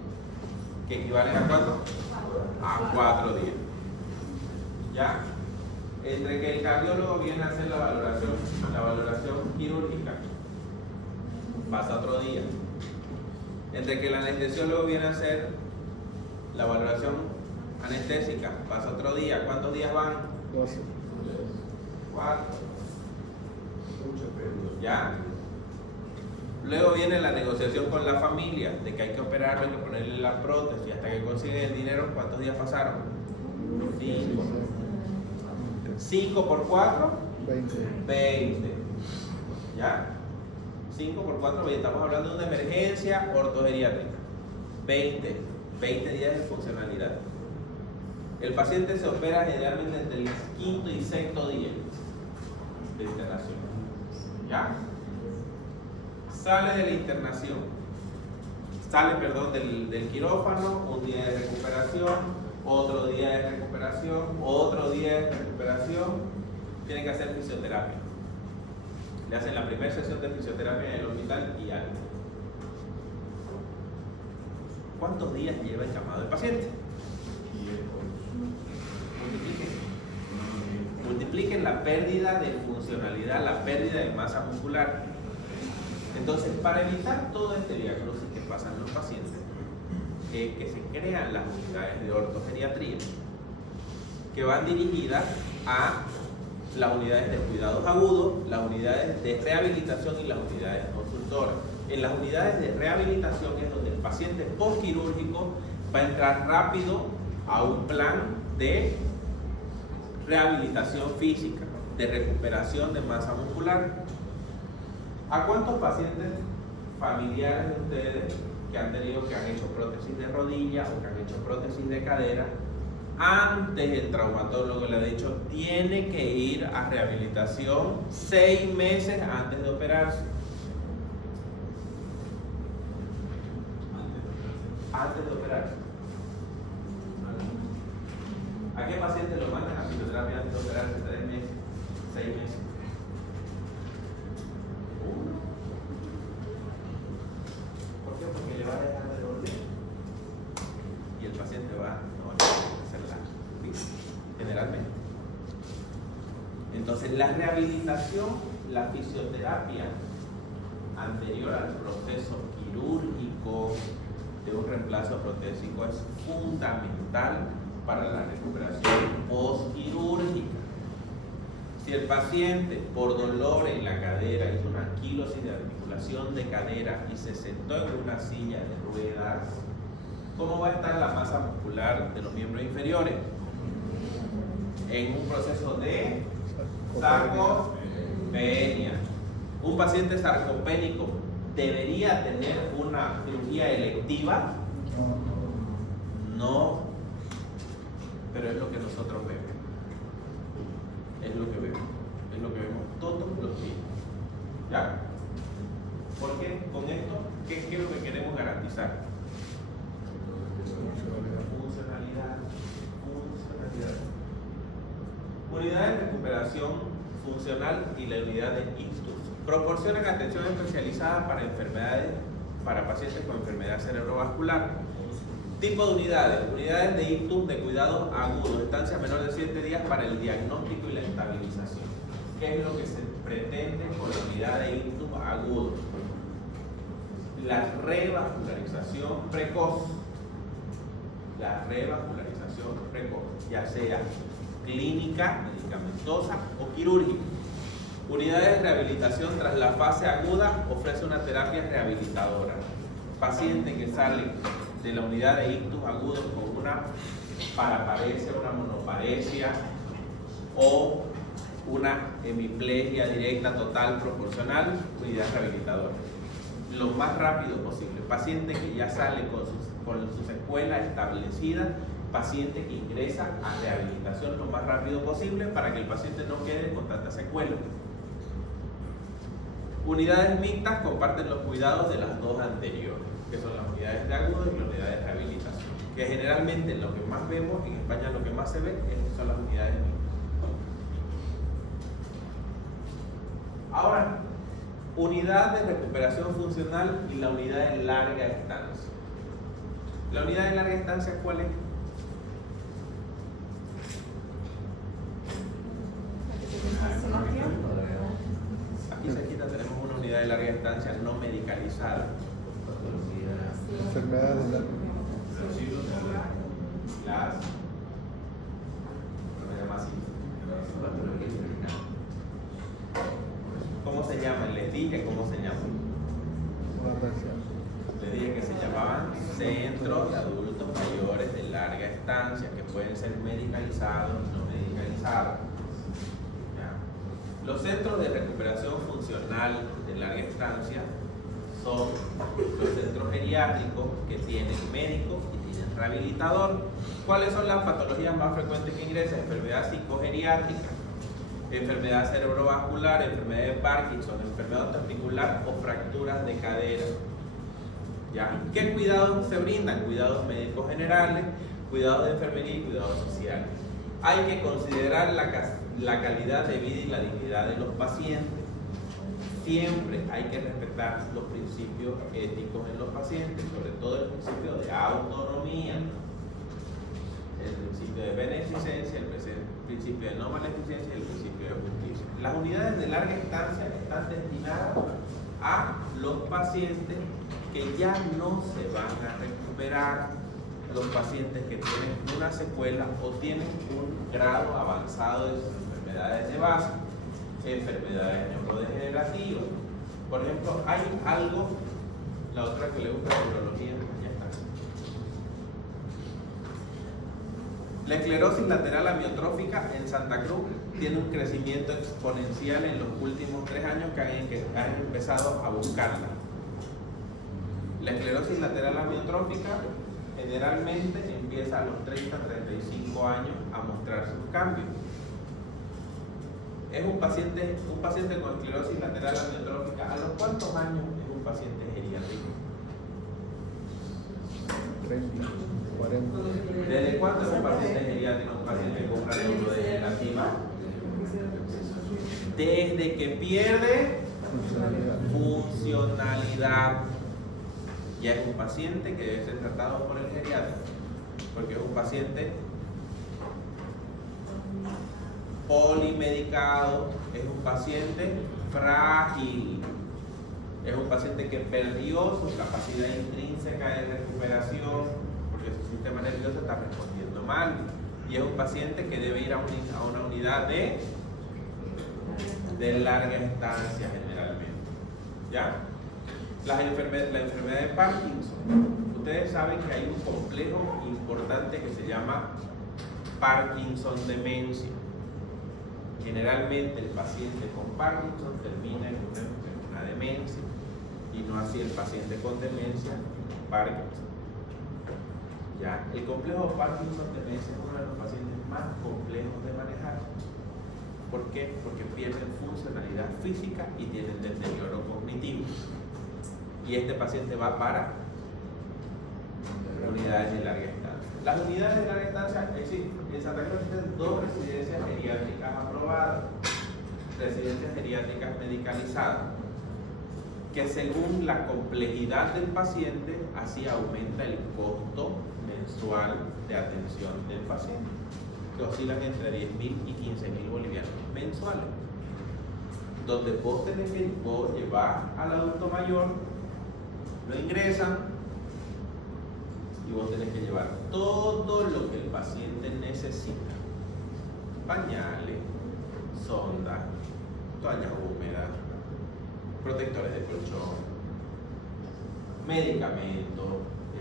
¿Que equivalen a cuánto? A 4 días. ¿Ya? Entre que el cardiólogo viene a hacer la valoración quirúrgica, pasa otro día. Entre que el anestesiólogo viene a hacer la valoración anestésica, pasa otro día. ¿Cuántos días van? 12. 4. ¿Ya? Luego viene la negociación con la familia de que hay que operarlo, hay que ponerle la prótesis hasta que consiguen el dinero. ¿Cuántos días pasaron? 5. 5 por 4, 20. ¿Ya? 5 por 4, 20. Estamos hablando de una emergencia ortogeriátrica. 20 días de funcionalidad. El paciente se opera generalmente entre el 5º y 6º día de internación. ¿Ya? Sale de la internación, del quirófano, un día de recuperación, otro día de recuperación, otro día de recuperación, tiene que hacer fisioterapia. Le hacen la primera sesión de fisioterapia en el hospital y algo. ¿Cuántos días lleva encamado el paciente? Multipliquen la pérdida de funcionalidad, la pérdida de masa muscular. Entonces, para evitar todo este diagnóstico que pasan los pacientes, que se crean las unidades de ortogeriatría, que van dirigidas a las unidades de cuidados agudos, las unidades de rehabilitación y las unidades consultoras. En las unidades de rehabilitación es donde el paciente postquirúrgico va a entrar rápido a un plan de rehabilitación física, de recuperación de masa muscular. ¿A cuántos pacientes familiares de ustedes que han hecho prótesis de rodilla o que han hecho prótesis de cadera, antes el traumatólogo le ha dicho tiene que ir a rehabilitación 6 meses antes de operarse? Antes de operarse. ¿A qué paciente lo mandan a fisioterapia antes de operarse? 3 meses, 6 meses. ¿Por qué? Porque le va a dejar de doler y el paciente va a hacer la vida, generalmente. Entonces, la rehabilitación, la fisioterapia anterior al proceso quirúrgico de un reemplazo protésico es fundamental para la recuperación postquirúrgica. Si el paciente por dolor en la cadera hizo una anquilosis de articulación de cadera y se sentó en una silla de ruedas, ¿cómo va a estar la masa muscular de los miembros inferiores? En un proceso de sarcopenia. Un paciente sarcopénico debería tener una cirugía electiva. No, pero es lo que nosotros vemos. Es lo que vemos. Es lo que vemos todos los días. ¿Ya? Porque con esto, ¿qué es lo que queremos garantizar? Funcionalidad. Unidad de recuperación funcional y la unidad de ictus proporcionan atención especializada para enfermedades, para pacientes con enfermedad cerebrovascular. Tipo de unidades: unidades de ictus de cuidados agudos, estancia menor de 7 días para el diagnóstico y la estabilización. ¿Qué es lo que se pretende con la unidad de ictus agudo? La revascularización precoz. La revascularización precoz, ya sea clínica, medicamentosa o quirúrgica. Unidades de rehabilitación tras la fase aguda ofrece una terapia rehabilitadora. Paciente que sale de la unidad de ictus agudos con una paraparesia, una monoparesia o una hemiplegia directa total proporcional, unidad rehabilitadora. Lo más rápido posible. Paciente que ya sale con su secuela establecida, paciente que ingresa a rehabilitación lo más rápido posible para que el paciente no quede con tanta secuela. Unidades mixtas comparten los cuidados de las dos anteriores, que son las unidades de agudo y las unidades de rehabilitación, que generalmente lo que más vemos, en España lo que más se ve son las unidades mixtas. Ahora, unidad de recuperación funcional y la unidad de larga estancia. ¿La unidad de larga estancia cuál es? Aquí cerquita tenemos una unidad de larga estancia no medicalizada. Enfermedad de la... Las ¿cómo se llaman? Les dije cómo se llaman. Les dije que se llamaban centros de adultos mayores de larga estancia, que pueden ser medicalizados o no medicalizados. ¿Ya? Los centros de recuperación funcional de larga estancia son los centros geriátricos que tienen médico y tienen rehabilitador. ¿Cuáles son las patologías más frecuentes que ingresan? Enfermedad psicogeriátrica, enfermedad cerebrovascular, enfermedad de Parkinson, enfermedad articular o fracturas de cadera. ¿Ya? ¿Qué cuidados se brindan? Cuidados médicos generales, cuidados de enfermería y cuidados sociales. Hay que considerar la calidad de vida y la dignidad de los pacientes. Siempre hay que respetar los principios éticos en los pacientes, sobre todo el principio de autonomía, el principio de beneficencia, el principio de no maleficencia y el principio de justicia. Las unidades de larga estancia están destinadas a los pacientes que ya no se van a recuperar, los pacientes que tienen una secuela o tienen un grado avanzado de sus enfermedades de base, enfermedades neurodegenerativas. Por ejemplo, hay algo, la otra que le gusta la neurología, ya está. La esclerosis lateral amiotrófica en Santa Cruz tiene un crecimiento exponencial en los últimos 3 años que han empezado a buscarla. La esclerosis lateral amiotrófica generalmente empieza a los 30-35 años a mostrar sus cambios. Es un paciente con esclerosis lateral amiotrófica. ¿A los cuántos años es un paciente geriátrico? 30, 40. ¿Desde cuándo es un paciente geriátrico? Un paciente con una neurodegenerativa. Desde que pierde funcionalidad. Ya es un paciente que debe ser tratado por el geriatra, porque es un paciente polimedicado, es un paciente frágil, es un paciente que perdió su capacidad intrínseca de recuperación porque su sistema nervioso está respondiendo mal, y es un paciente que debe ir a una unidad de larga estancia generalmente. ¿Ya? La enfermedad de Parkinson. Ustedes saben que hay un complejo importante que se llama Parkinson-demencia. Generalmente el paciente con Parkinson termina en una demencia, y no así el paciente con demencia Parkinson. ¿Ya? El complejo Parkinson-demencia es uno de los pacientes más complejos de manejar. ¿Por qué? Porque pierden funcionalidad física y tienen deterioro cognitivo. Y este paciente va para unidades de larga estancia. Las unidades de larga estancia existen. En Santa Cruz existen 2 residencias geriátricas aprobadas, residencias geriátricas medicalizadas, que según la complejidad del paciente, así aumenta el costo mensual de atención del paciente, que oscilan entre 10.000 y 15.000 bolivianos mensuales, donde vos tenés que llevar al adulto mayor, lo ingresan y vos tenés que llevar todo lo que el paciente necesita: pañales, sondas, toallas húmedas, protectores de colchón, medicamentos,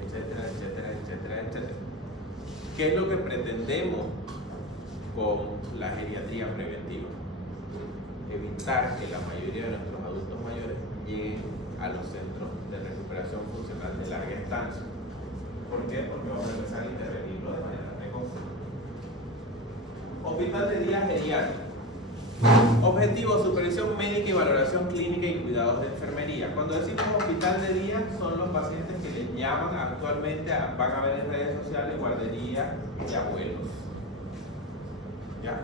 etcétera, etcétera, etcétera, etcétera. ¿Qué es lo que pretendemos con la geriatría preventiva? Evitar que la mayoría de nuestros adultos mayores lleguen a los centros de recuperación funcional de larga estancia. ¿Por qué? Porque vamos a empezar a intervenirlo de manera precoz. Hospital de día geriátrico. Objetivo: supervisión médica y valoración clínica y cuidados de enfermería. Cuando decimos hospital de día, son los pacientes que les llaman actualmente, van a ver en redes sociales, guardería de abuelos. ¿Ya?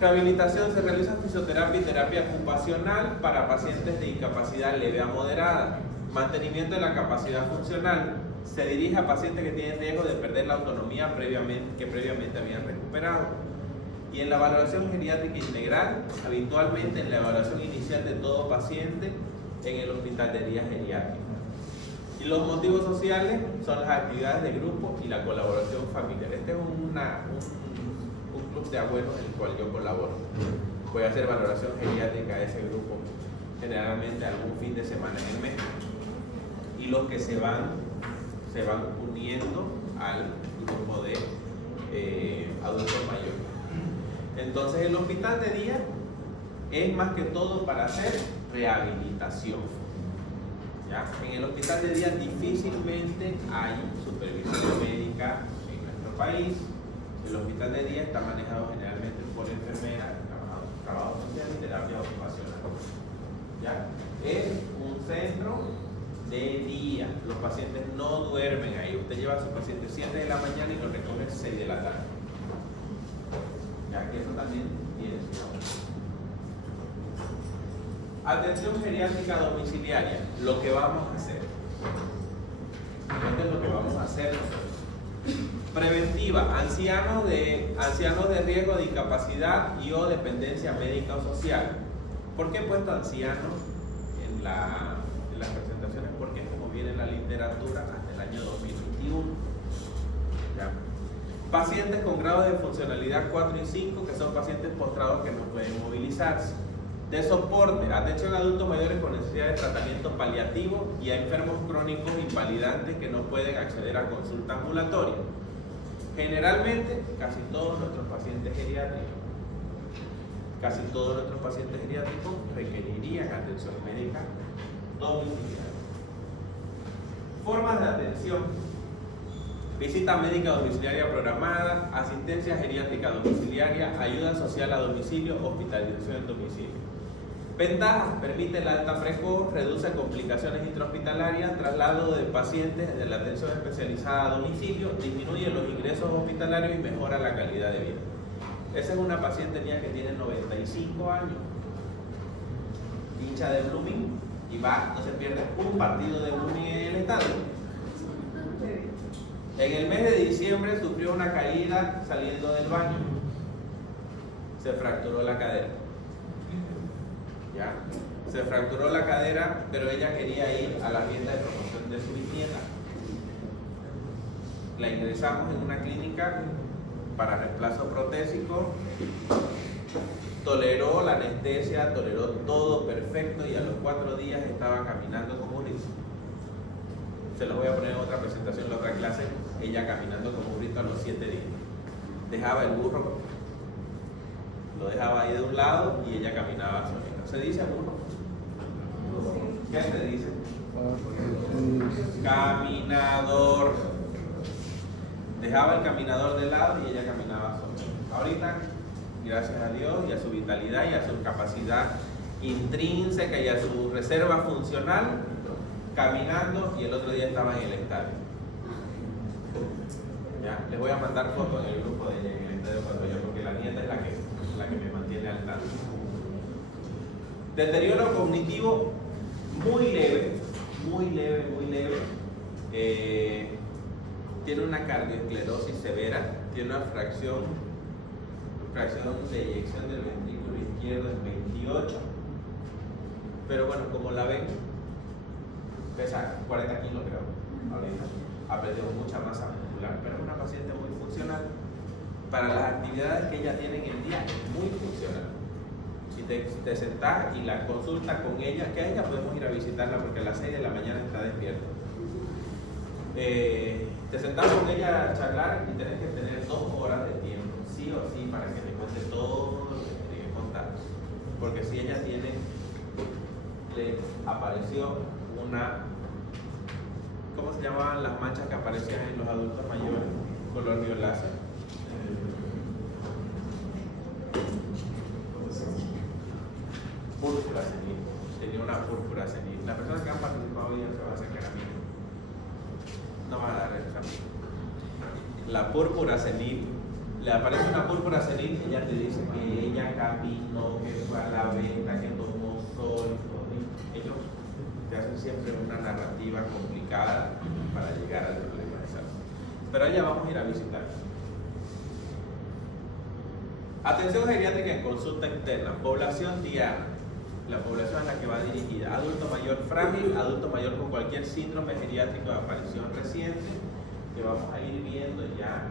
Rehabilitación: se realiza fisioterapia y terapia ocupacional para pacientes de incapacidad leve a moderada. Mantenimiento de la capacidad funcional: se dirige a pacientes que tienen riesgo de perder la autonomía que previamente habían recuperado. Y en la valoración geriátrica integral, habitualmente en la evaluación inicial de todo paciente en el hospital de día geriátrico. Y los motivos sociales son las actividades de grupo y la colaboración familiar. Este es un club de abuelos en el cual yo colaboro. Voy a hacer valoración geriátrica a ese grupo generalmente algún fin de semana en el mes, y los que se van uniendo al grupo de adultos mayores. Entonces el hospital de día es más que todo para hacer rehabilitación. ¿Ya? En el hospital de día difícilmente hay supervisión médica en nuestro país. El hospital de día está manejado generalmente por enfermeras, trabajo social y terapia ocupacional. ¿Ya? Es un centro de día. Los pacientes no duermen ahí. Usted lleva a su paciente 7 de la mañana y lo recoge 6 de la tarde. Ya que eso también tiene su nombre. Atención geriátrica domiciliaria. Lo que vamos a hacer. Esto es lo que vamos a hacer nosotros. Preventiva, ancianos de riesgo de discapacidad y o dependencia médica o social. ¿Por qué he puesto ancianos en las presentaciones? Porque es como viene la literatura hasta el año 2021. ¿Ya? Pacientes con grado de funcionalidad 4 y 5, que son pacientes postrados que no pueden movilizarse. De soporte, atención a adultos mayores con necesidad de tratamiento paliativo y a enfermos crónicos invalidantes que no pueden acceder a consulta ambulatoria. Generalmente, casi todos nuestros pacientes geriátricos requerirían atención médica domiciliaria. Formas de atención: visita médica domiciliaria programada, asistencia geriátrica domiciliaria, ayuda social a domicilio, hospitalización en domicilio. Ventajas: permite la alta precoz, reduce complicaciones intrahospitalarias, traslado de pacientes de la atención especializada a domicilio, disminuye los ingresos hospitalarios y mejora la calidad de vida. Esa es una paciente mía que tiene 95 años, hincha de Blooming, y va, no se pierde un partido de Blooming en el estadio. En el mes de diciembre sufrió una caída saliendo del baño, se fracturó la cadera. ¿Ya? Se fracturó la cadera, pero ella quería ir a la fiesta de promoción de su bisnieta. La ingresamos en una clínica para reemplazo protésico, toleró la anestesia, toleró todo perfecto y a los 4 días estaba caminando como un rito. Se los voy a poner en otra presentación, en la otra clase, ella caminando como un rito a los 7 días. Dejaba el burro, lo dejaba ahí de un lado y ella caminaba solita. ¿Se dice burro? ¿Qué se dice? Caminador. Dejaba el caminador de lado y ella caminaba sola. Ahorita, gracias a Dios y a su vitalidad y a su capacidad intrínseca y a su reserva funcional, caminando, y el otro día estaba en el estadio. ¿Ya? Les voy a mandar fotos en el grupo de ella en el estadio cuando yo, porque la nieta es la que me mantiene al tanto. Deterioro cognitivo muy leve. Tiene una cardioesclerosis severa, tiene una fracción de eyección del ventrículo izquierdo en 28, pero bueno, como la ven, pesa 40 kilos creo, ahorita ha perdido mucha masa muscular, pero es una paciente muy funcional. Para las actividades que ella tiene en el día, es muy funcional. Si te sentás y la consultas con ella, que a ella podemos ir a visitarla porque a las 6 de la mañana está despierta. Te sentás con ella a charlar y tenés que tener 2 horas de tiempo, sí o sí, para que te cuente todo lo que tiene que contar. Porque si ella le apareció una, ¿cómo se llamaban las manchas que aparecían en los adultos mayores? Color violáceo. Púrpura senil. Tenía una púrpura senil. Las personas que han participado hoy se van a acercar a mí. No van a dar el examen. La púrpura senil. Le aparece una púrpura senil, ella te dice que ella caminó, que fue a la venta, que tomó sol. Ellos te hacen siempre una narrativa complicada para llegar al problema de salud. Pero allá vamos a ir a visitar. Atención geriátrica en consulta interna. Población diana. La población a la que va dirigida: adulto mayor frágil, adulto mayor con cualquier síndrome geriátrico de aparición reciente, que vamos a ir viendo ya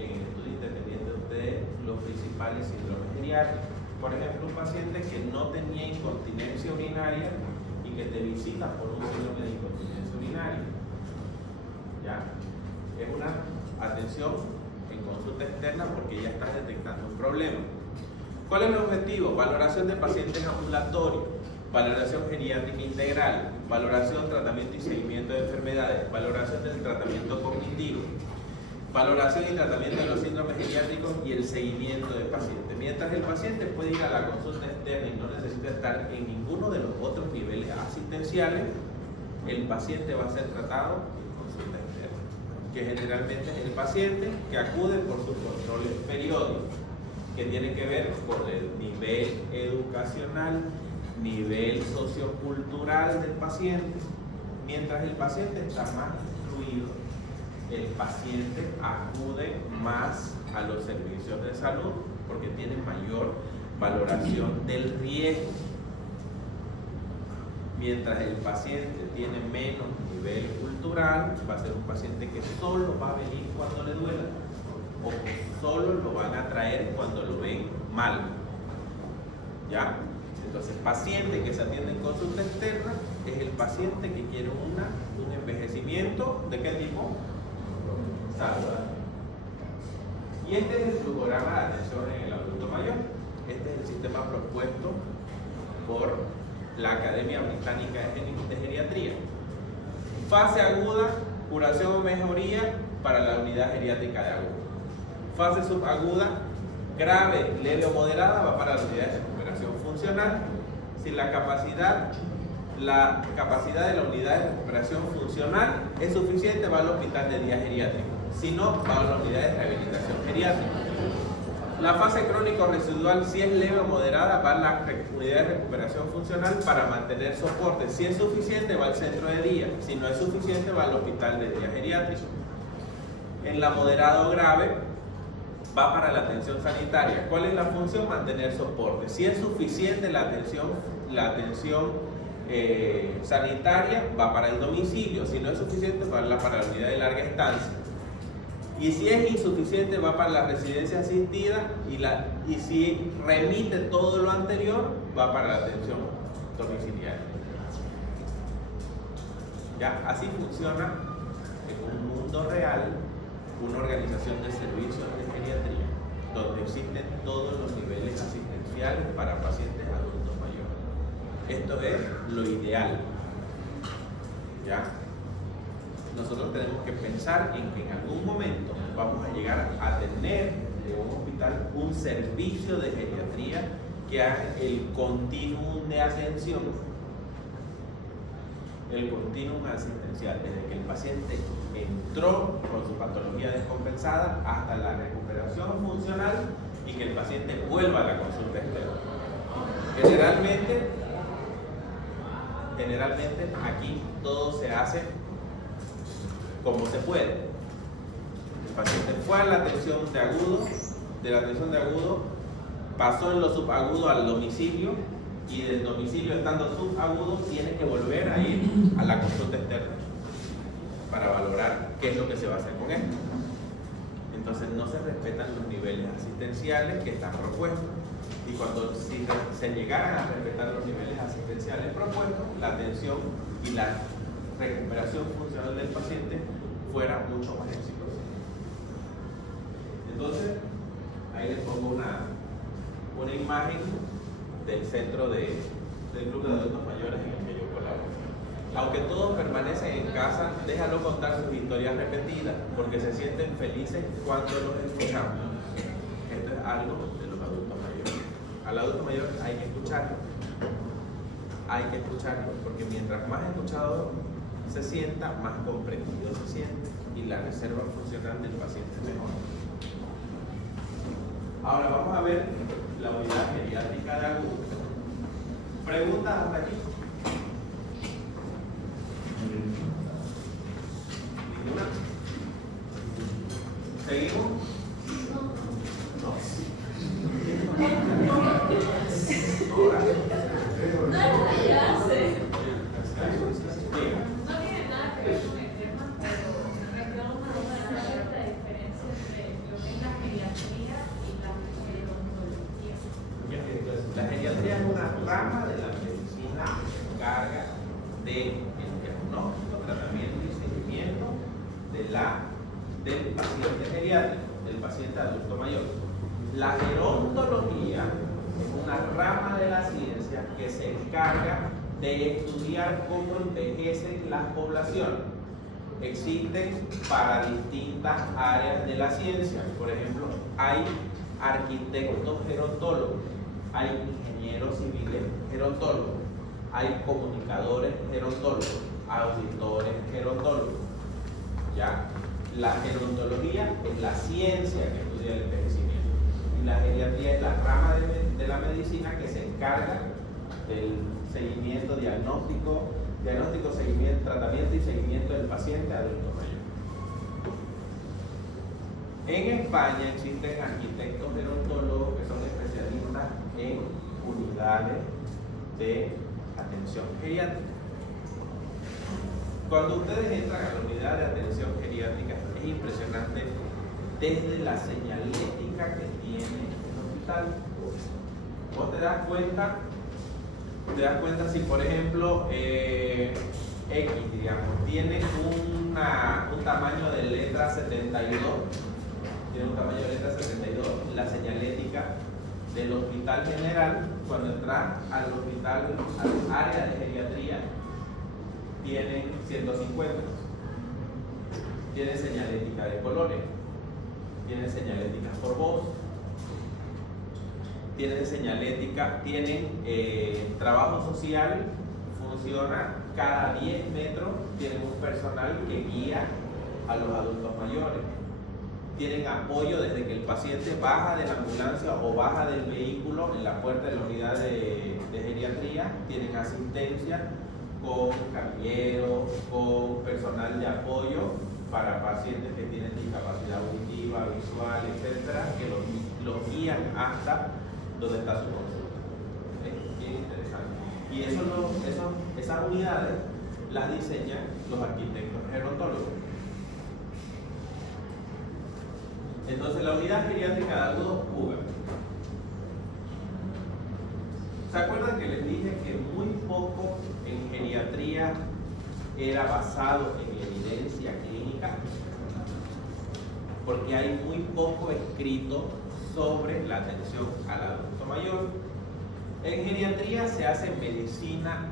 en el estudio independiente de ustedes los principales síndromes geriátricos. Por ejemplo, un paciente que no tenía incontinencia urinaria y que te visita por un síndrome de incontinencia urinaria. ¿Ya? Es una atención en consulta externa porque ya estás detectando un problema. ¿Cuál es el objetivo? Valoración de pacientes ambulatorios, valoración geriátrica integral, valoración, tratamiento y seguimiento de enfermedades, valoración del tratamiento cognitivo, valoración y tratamiento de los síndromes geriátricos y el seguimiento del paciente. Mientras el paciente puede ir a la consulta externa y no necesita estar en ninguno de los otros niveles asistenciales, el paciente va a ser tratado en consulta externa, que generalmente es el paciente que acude por sus controles periódicos, que tiene que ver con el nivel educacional, nivel sociocultural del paciente. Mientras el paciente está más instruido, el paciente acude más a los servicios de salud porque tiene mayor valoración del riesgo. Mientras el paciente tiene menos nivel cultural, va a ser un paciente que solo va a venir cuando le duela o que solo lo van a traer cuando lo ven mal. ¿Ya? Entonces, paciente que se atiende en consulta externa es el paciente que quiere un envejecimiento ¿de qué tipo? Saludable. Y este es el flujograma de atención en el adulto mayor. Este es el sistema propuesto por la Academia Británica de Geriatría. Fase aguda, curación o mejoría para la unidad geriátrica de agudo. Fase subaguda, grave, leve o moderada, va para la unidad de recuperación funcional. Si la capacidad de la unidad de recuperación funcional es suficiente, va al hospital de día geriátrico. Si no, va a la unidad de rehabilitación geriátrica. La fase crónico residual, si es leve o moderada, va a la unidad de recuperación funcional para mantener soporte. Si es suficiente, va al centro de día. Si no es suficiente, va al hospital de día geriátrico. En la moderado o grave, va para la atención sanitaria. ¿Cuál es la función? Mantener soporte. Si es suficiente la atención sanitaria, va para el domicilio. Si no es suficiente, va para la unidad de larga estancia. Y si es insuficiente, va para la residencia asistida. Y si remite todo lo anterior, va para la atención domiciliaria. ¿Ya? Así funciona en un mundo real una organización de servicios de geriatría, donde existen todos los niveles asistenciales para pacientes adultos mayores. Esto es lo ideal. ¿Ya? Nosotros tenemos que pensar en que en algún momento vamos a llegar a tener de un hospital un servicio de geriatría que haga el continuum de ascensión, el continuum asistencial, desde que el paciente entró con su patología descompensada hasta la recuperación funcional y que el paciente vuelva a la consulta externa. Generalmente aquí todo se hace como se puede. El paciente fue a la atención de agudo, de la atención de agudo, pasó en lo subagudo al domicilio y del domicilio estando subagudo tiene que volver a ir a la consulta externa para valorar qué es lo que se va a hacer con esto. Entonces no se respetan los niveles asistenciales que están propuestos. Y cuando si se llegaran a respetar los niveles asistenciales propuestos, la atención y la recuperación funcional del paciente fuera mucho más exitosa. Entonces, ahí les pongo una imagen del centro del grupo de adultos mayores en el que yo colaboro. Aunque todos permanecen en casa, déjalo contar sus historias repetidas, porque se sienten felices cuando los escuchamos. Esto es algo de los adultos mayores. Al adulto mayor hay que escucharlo. Hay que escucharlo, porque mientras más escuchado se sienta, más comprendido se siente y la reserva funcional del paciente mejor. Ahora vamos a ver la unidad geriátrica de agudo. ¿Preguntas hasta aquí? ¿Ninguna? ¿Seguimos? No. Ahora. No tiene nada que ver con el tema, pero recuerdo una diferencia entre lo que es la geriatría y la gerontología. La geriatría es una rama de la medicina que se encarga del diagnóstico, tratamiento y seguimiento del paciente geriátrico, del paciente adulto mayor. La gerontología es una rama de la ciencia que se encarga de estudiar cómo envejecen las poblaciones. Existen para distintas áreas de la ciencia. Por ejemplo, hay arquitectos gerontólogos, hay ingenieros civiles gerontólogos, hay comunicadores gerontólogos, auditores gerontólogos. ¿Ya? La gerontología es la ciencia que estudia el envejecimiento y la geriatría es la rama de la medicina que se encarga del seguimiento, diagnóstico, seguimiento, tratamiento y seguimiento del paciente adulto mayor. En España existen arquitectos gerontólogos que son especialistas en unidades de atención geriátrica. Cuando ustedes entran a la unidad de atención geriátrica es impresionante desde la señalética que tiene el hospital. Vos te das cuenta si por ejemplo X, digamos, tiene un tamaño de letra 72, la señalética del hospital general, cuando entras al hospital, al área de geriatría, tienen 150. Tienen señalética de colores, tienen señalética por voz, tienen señalética, tienen trabajo social, funciona cada 10 metros, tienen un personal que guía a los adultos mayores. Tienen apoyo desde que el paciente baja de la ambulancia o baja del vehículo en la puerta de la unidad de geriatría, tienen asistencia con camilleros, con personal de apoyo para pacientes que tienen discapacidad auditiva, visual, etcétera, que los guían hasta donde está su consulta. Es bien interesante. Y esas unidades las diseñan los arquitectos gerontólogos. Entonces, la unidad geriátrica de agudos UGA. ¿Se acuerdan que les dije que muy poco en geriatría era basado en evidencia clínica? Porque hay muy poco escrito sobre la atención al adulto mayor. En geriatría se hace medicina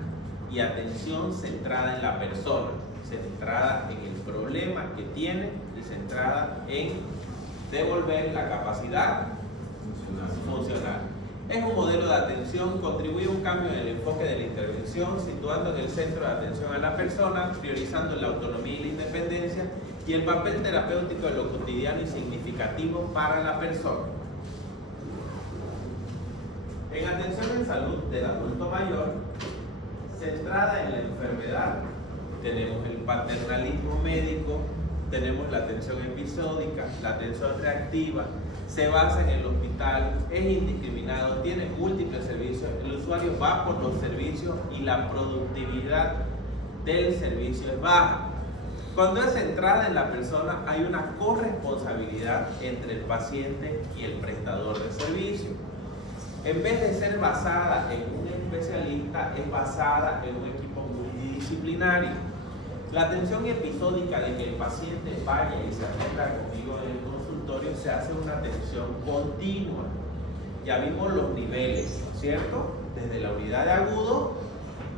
y atención centrada en la persona, centrada en el problema que tiene y centrada en devolver la capacidad funcional. Es un modelo de atención, contribuye a un cambio en el enfoque de la intervención, situando en el centro de atención a la persona, priorizando la autonomía y la independencia y el papel terapéutico de lo cotidiano y significativo para la persona. En atención en salud del adulto mayor, centrada en la enfermedad, tenemos el paternalismo médico, tenemos la atención episódica, la atención reactiva, se basa en el hospital, es indiscriminado, tiene múltiples servicios, el usuario va por los servicios y la productividad del servicio es baja. Cuando es centrada en la persona, hay una corresponsabilidad entre el paciente y el prestador de servicio. En vez de ser basada en un especialista, es basada en un equipo multidisciplinario. La atención episódica de que el paciente vaya y se atienda conmigo en el consultorio se hace una atención continua. Ya vimos los niveles, ¿cierto? Desde la unidad de agudo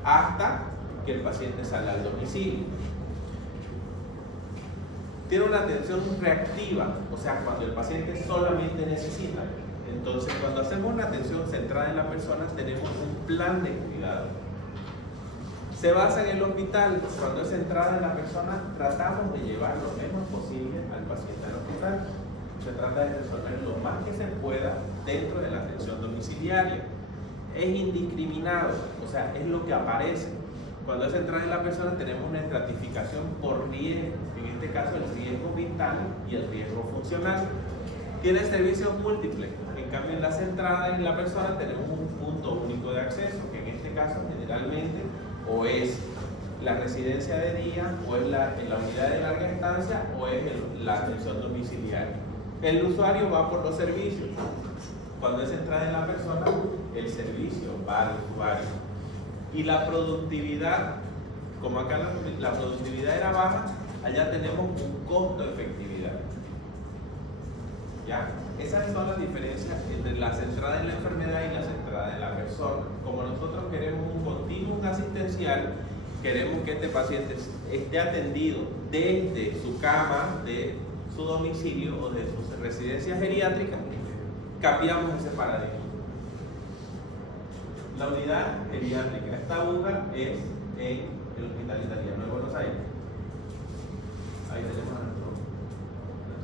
hasta que el paciente sale al domicilio. Tiene una atención reactiva, o sea, cuando el paciente solamente necesita. Entonces, cuando hacemos una atención centrada en la persona, tenemos un plan de cuidado. Se basa en el hospital. Cuando es centrada en la persona, tratamos de llevar lo menos posible al paciente al hospital. Se trata de resolver lo más que se pueda dentro de la atención domiciliaria. Es indiscriminado, o sea, es lo que aparece. Cuando es centrada en la persona, tenemos una estratificación por riesgo, en este caso el riesgo vital y el riesgo funcional. Tiene servicios múltiples. En cambio, en la centrada en la persona tenemos un punto único de acceso, que en este caso generalmente o es la residencia de día, o es en la unidad de larga estancia, o es la atención domiciliaria. El usuario va por los servicios. Cuando es centrada en la persona, el servicio va al usuario. Y la productividad, como acá la productividad era baja, allá tenemos un costo de efectividad. ¿Ya? Esas son las diferencias entre la centrada en la enfermedad y la centrada en la persona. Como nosotros queremos un continuum asistencial, queremos que este paciente esté atendido desde su cama, de su domicilio o de su residencia geriátrica, cambiamos ese paradigma. La unidad geriátrica, esta UGA es en el Hospital Italiano de Buenos Aires. Ahí tenemos a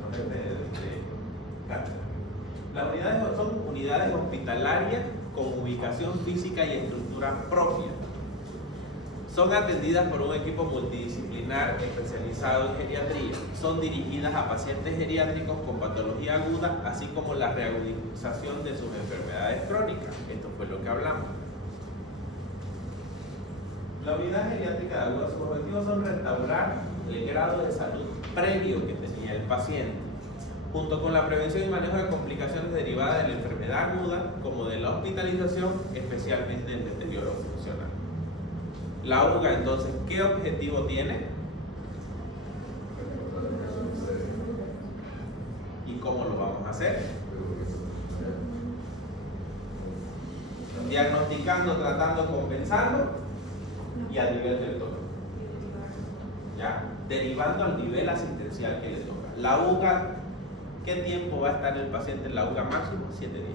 nuestro jefe de cátedra. Las unidades son unidades hospitalarias con ubicación física y estructura propia. Son atendidas por un equipo multidisciplinar especializado en geriatría. Son dirigidas a pacientes geriátricos con patología aguda, así como la reagudización de sus enfermedades crónicas. Esto fue lo que hablamos. La unidad geriátrica de aguda, sus objetivos son restaurar el grado de salud previo que tenía el paciente, junto con la prevención y manejo de complicaciones derivadas de la enfermedad aguda, como de la hospitalización, especialmente el deterioro funcional. La UGA, entonces, ¿qué objetivo tiene? ¿Y cómo lo vamos a hacer? Diagnosticando, tratando, compensando y al nivel del toque. ¿Ya? Derivando al nivel asistencial que le toca. La UGA, ¿qué tiempo va a estar el paciente en la UGA máximo? 7 días.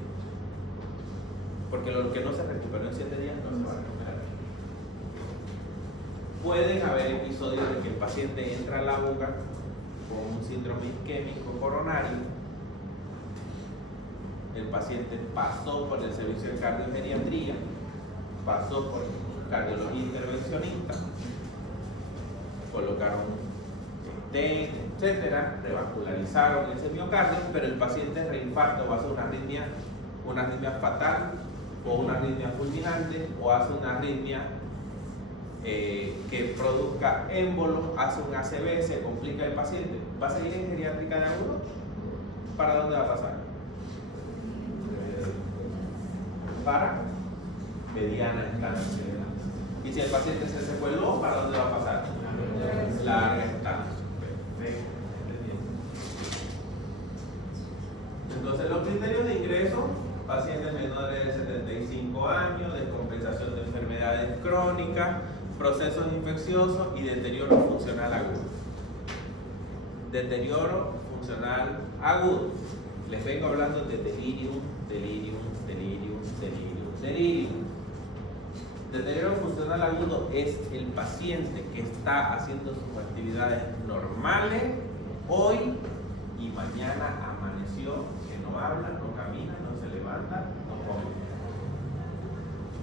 Porque lo que no se recuperó en 7 días no se va a recuperar. Pueden haber episodios de que el paciente entra a la UGA con un síndrome isquémico coronario. El paciente pasó por el servicio de cardiogeriatría, pasó por cardiología intervencionista, colocaron stent, etcétera, revascularizaron ese miocardio, pero el paciente reinfarto o hace una arritmia fatal, o una arritmia fulminante, o hace una arritmia que produzca émbolo, hace un ACV, se complica el paciente. ¿Va a seguir en geriátrica de agudo? ¿Para dónde va a pasar? Para mediana estancia. Y si el paciente se secueló, ¿para dónde va a pasar? Larga estancia. Perfecto. Entonces, los criterios de ingreso: pacientes menores de 75 años, descompensación de enfermedades crónicas, procesos infecciosos y deterioro funcional agudo. Deterioro funcional agudo. Les vengo hablando de delirium. Deterioro funcional agudo es el paciente que está haciendo sus actividades normales hoy y mañana amaneció que no habla, no camina, no se levanta, no come.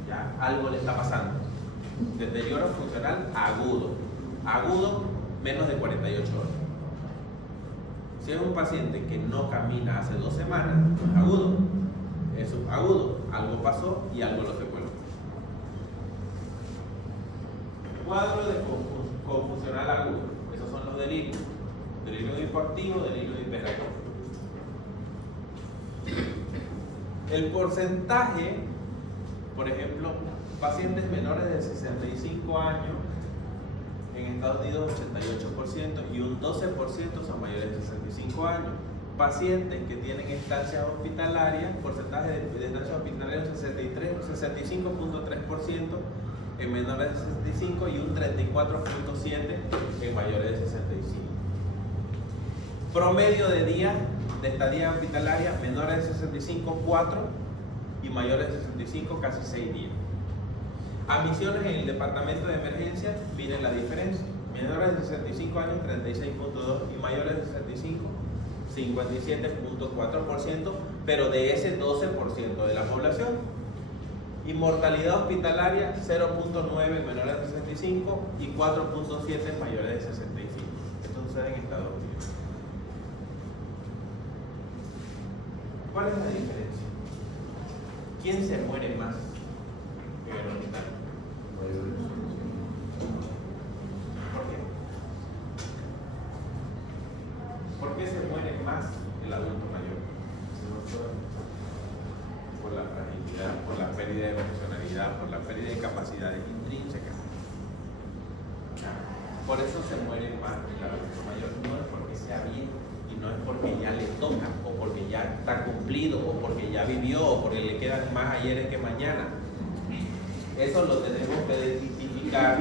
Ya, algo le está pasando. Deterioro funcional agudo. Agudo, menos de 48 horas. Si es un paciente que no camina hace 2 semanas, agudo. Eso es agudo. Algo pasó y algo lo secueló. Cuadro de confusional agudo. Esos son los delirios. Delirio hipoactivo, delirio hiperactivo. El porcentaje, por ejemplo, pacientes menores de 65 años, en Estados Unidos 88% y un 12% son mayores de 65 años. Pacientes que tienen estancias hospitalarias, porcentaje de estancias hospitalarias 65.3% en menores de 65 y un 34.7% en mayores de 65. Promedio de días de estadía hospitalaria: menores de 65, 4, y mayores de 65, casi 6 días. Admisiones en el departamento de emergencia, miren la diferencia: menores de 65 años 36.2 y mayores de 65 57.4%, pero de ese 12% de la población. Inmortalidad hospitalaria 0.9 menores de 65 y 4.7 mayores de 65. Esto sucede en Estados Unidos. ¿Cuál es la diferencia? ¿Quién se muere más en el hospital? ¿Por qué? ¿Por qué se muere más el adulto mayor? Por la fragilidad, por la pérdida de funcionalidad, por la pérdida de capacidades intrínsecas. Por eso se muere más el adulto mayor. No es porque sea viejo, y no es porque ya le toca, o porque ya está cumplido, o porque ya vivió, o porque le quedan más ayeres que mañana. Eso lo tenemos que identificar.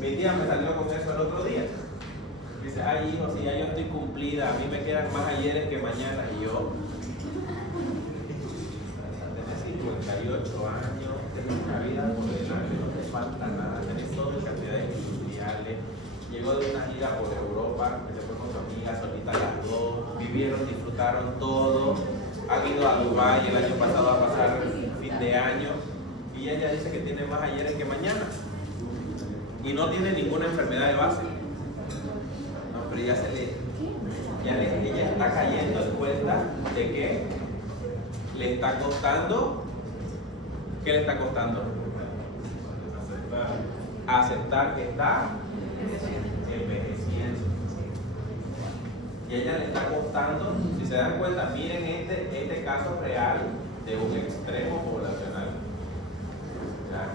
Mi tía me salió con eso el otro día. Dice: ay, hijo, si ya yo estoy cumplida, a mí me quedan más ayeres que mañana. Y yo, tenés 58 años, tenés una vida por delante, no te falta nada, tenés todo en cantidades industriales. Llegó de una gira por Europa, que se fue con su amiga, solita las dos, vivieron, disfrutaron todo, han ido a Dubái el año pasado a pasar fin de año, y ella dice que tiene más ayeres que mañana. y no tiene ninguna enfermedad de base. No, pero ella está cayendo en cuenta de que le está costando. ¿Qué le está costando? Aceptar que está envejeciendo. Y a ella le está costando, si se dan cuenta, miren este caso real de un extremo poblacional. ¿Ya?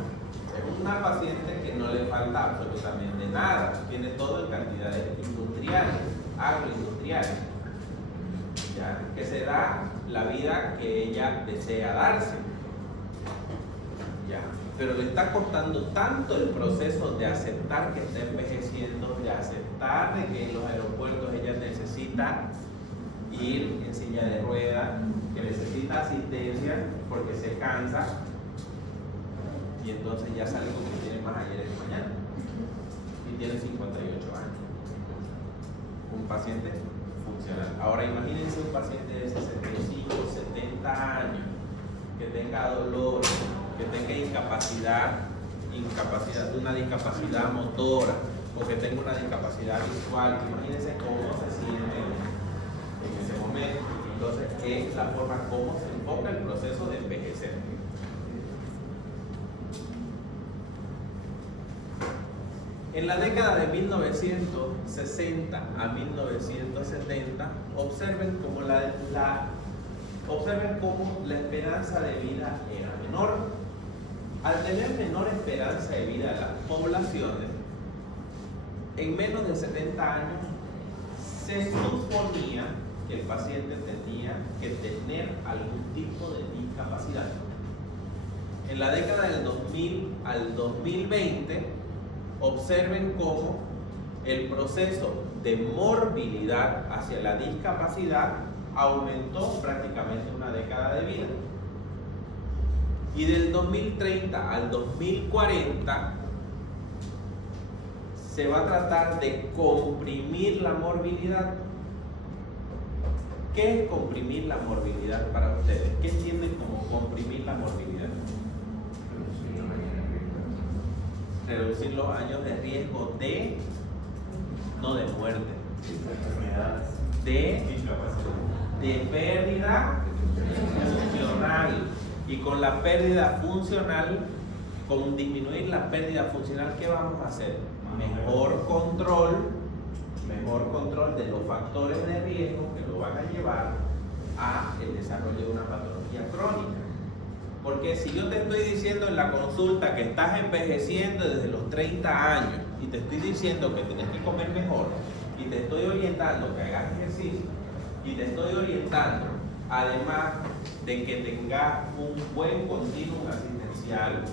Es una paciente que no le falta absolutamente nada, tiene todo en cantidades industriales, agroindustriales, ¿ya? Que se da la vida que ella desea darse. ¿Ya? Pero le está costando tanto el proceso de aceptar que está envejeciendo, de aceptar de que en los aeropuertos ella necesita ir en silla de ruedas, que necesita asistencia porque se cansa y entonces ya sale como que tiene más ayer que mañana y tiene 58 años. Un paciente funcional. Ahora imagínense un paciente de 65, 70 años que tenga dolor, que tenga incapacidad, una discapacidad motora o que tenga una discapacidad visual. Imagínense cómo se siente en ese momento. Entonces es la forma como se enfoca el proceso de envejecer. En la década de 1960 a 1970, observen cómo la esperanza de vida era menor. Al tener menor esperanza de vida las poblaciones, en menos de 70 años se suponía que el paciente tenía que tener algún tipo de discapacidad. En la década del 2000 al 2020, observen cómo el proceso de morbilidad hacia la discapacidad aumentó prácticamente una década de vida. Y del 2030 al 2040 se va a tratar de comprimir la morbilidad. ¿Qué es comprimir la morbilidad para ustedes? ¿Qué entienden como comprimir la morbilidad? Reducir los años de riesgo de, no de muerte, de pérdida funcional. Y con la pérdida funcional, con disminuir la pérdida funcional, ¿qué vamos a hacer? Mejor control de los factores de riesgo que lo van a llevar a el desarrollo de una patología crónica. Porque si yo te estoy diciendo en la consulta que estás envejeciendo desde los 30 años y te estoy diciendo que tienes que comer mejor y te estoy orientando que hagas ejercicio y te estoy orientando además de que tengas un buen continuum asistencial,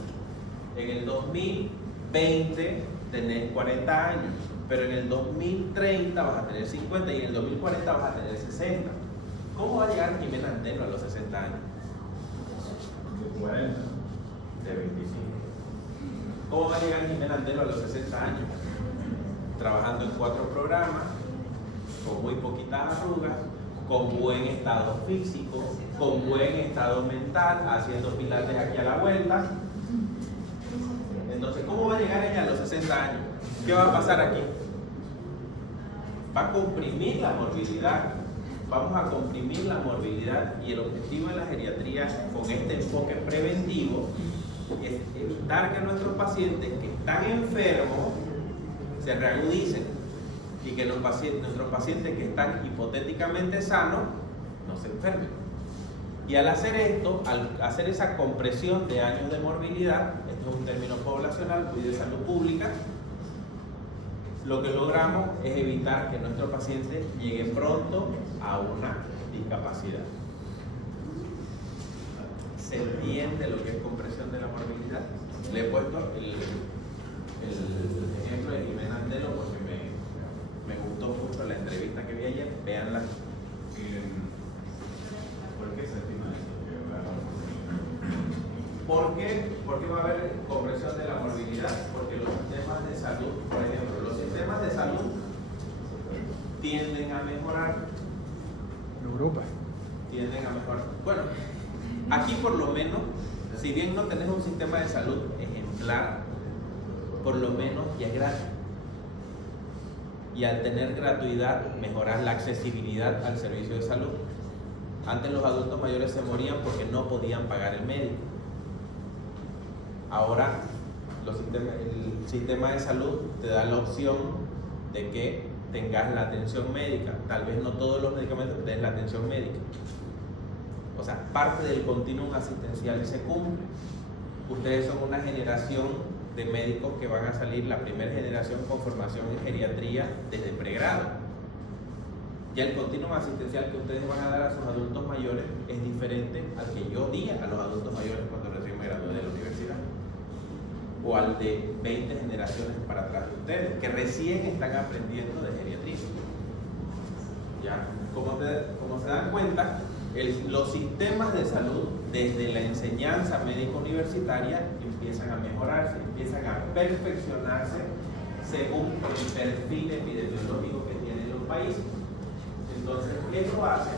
en el 2020 tenés 40 años, pero en el 2030 vas a tener 50 y en el 2040 vas a tener 60. ¿Cómo va a llegar Jimena Antelo a los 60 años? De 40. De 25. ¿Cómo va a llegar Jimena Antelo a los 60 años? Trabajando en 4 programas, con muy poquitas arrugas, con buen estado físico, con buen estado mental, haciendo pilates aquí a la vuelta. Entonces, ¿cómo va a llegar ella a los 60 años? ¿Qué va a pasar aquí? Va a comprimir la morbilidad. Vamos a comprimir la morbilidad y el objetivo de la geriatría con este enfoque preventivo es evitar que nuestros pacientes que están enfermos se reagudicen y que nuestros pacientes que están hipotéticamente sanos no se enfermen. Y al hacer esto, al hacer esa compresión de años de morbilidad, esto es un término poblacional y de salud pública, lo que logramos es evitar que nuestro paciente llegue pronto a una discapacidad. ¿Se entiende lo que es compresión de la morbilidad? Le he puesto el ejemplo de Jimena Antelo porque me gustó mucho la entrevista que vi ayer. Véanla. ¿Por qué se estima eso? ¿Por qué va a haber compresión de la morbilidad? Porque los sistemas de salud, por ejemplo, los sistemas de salud tienden a mejorar. En Europa. Tienden a mejorar. Bueno, aquí por lo menos, si bien no tenés un sistema de salud ejemplar, por lo menos ya es gratis. Y al tener gratuidad, mejorar la accesibilidad al servicio de salud. Antes los adultos mayores se morían porque no podían pagar el médico. Ahora el sistema de salud te da la opción de que tengas la atención médica. Tal vez no todos los medicamentos, pero tenés la atención médica. O sea, parte del continuum asistencial se cumple. Ustedes son una generación de médicos que van a salir, la primera generación con formación en geriatría desde pregrado. Ya el continuum asistencial que ustedes van a dar a sus adultos mayores es diferente al que yo di a los adultos mayores cuando recién me gradué de la universidad, o al de 20 generaciones para atrás de ustedes, que recién están aprendiendo de geriatría. Ya, como se dan cuenta, los sistemas de salud desde la enseñanza médico universitaria empiezan a mejorarse, empiezan a perfeccionarse según el perfil epidemiológico que tienen los países. Entonces eso hace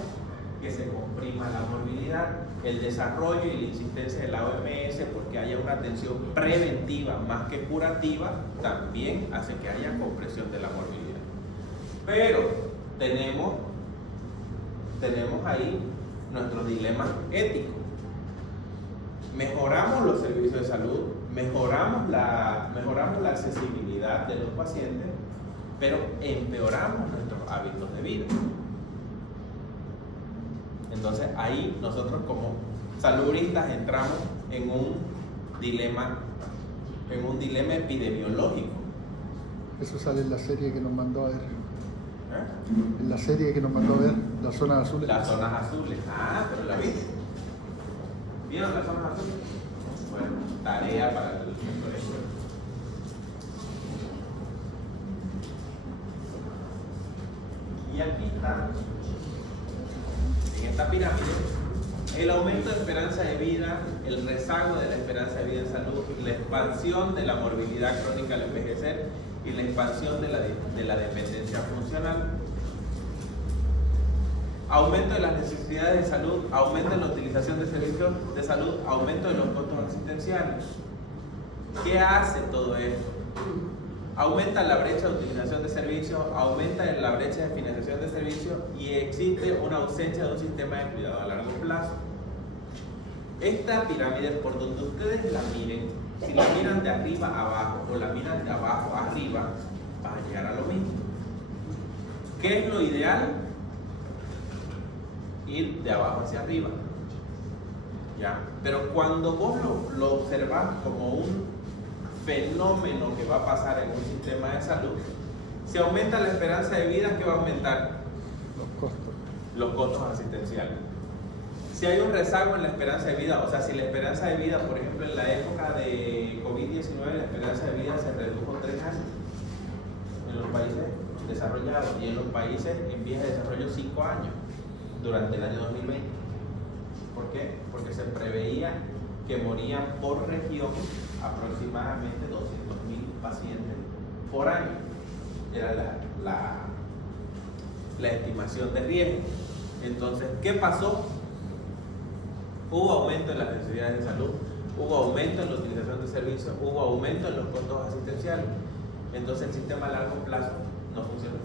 que se comprima la morbilidad, el desarrollo y la insistencia de la OMS porque haya una atención preventiva más que curativa, también hace que haya compresión de la morbilidad. Pero tenemos ahí nuestro dilema ético. Mejoramos los servicios de salud, mejoramos la accesibilidad de los pacientes, pero empeoramos nuestros hábitos de vida. Entonces ahí nosotros como salubristas entramos en un dilema epidemiológico. Eso sale en la serie que nos mandó a ver. En la serie que nos mandó a ver, las zonas azules. Las zonas azules. Ah, pero la viste. ¿Vieron las zonas azules? Bueno, tarea para el colegio. Y aquí está, en esta pirámide, el aumento de esperanza de vida, el rezago de la esperanza de vida en salud, la expansión de la morbilidad crónica al envejecer y la expansión de la dependencia funcional. Aumento de las necesidades de salud, aumento en la utilización de servicios de salud, aumento de los costos asistenciales. ¿Qué hace todo esto? Aumenta la brecha de utilización de servicios, aumenta la brecha de financiación de servicios y existe una ausencia de un sistema de cuidado a largo plazo. Esta pirámide, por donde ustedes la miren, si la miran de arriba a abajo o la miran de abajo a arriba, va a llegar a lo mismo. ¿Qué es lo ideal? Ir de abajo hacia arriba. ¿Ya? Pero cuando vos lo observas como un fenómeno que va a pasar en un sistema de salud, si aumenta la esperanza de vida, ¿qué va a aumentar? Los costos asistenciales. Si hay un rezago en la esperanza de vida, o sea, si la esperanza de vida, por ejemplo, en la época de COVID-19, la esperanza de vida se redujo 3 años en los países desarrollados y en los países en vías de desarrollo 5 años durante el año 2020. ¿Por qué? Porque se preveía que morían por región aproximadamente 200.000 pacientes por año. Era la estimación de riesgo. Entonces, ¿qué pasó? Hubo aumento en las necesidades de salud, hubo aumento en la utilización de servicios, hubo aumento en los costos asistenciales. Entonces el sistema a largo plazo no funcionó.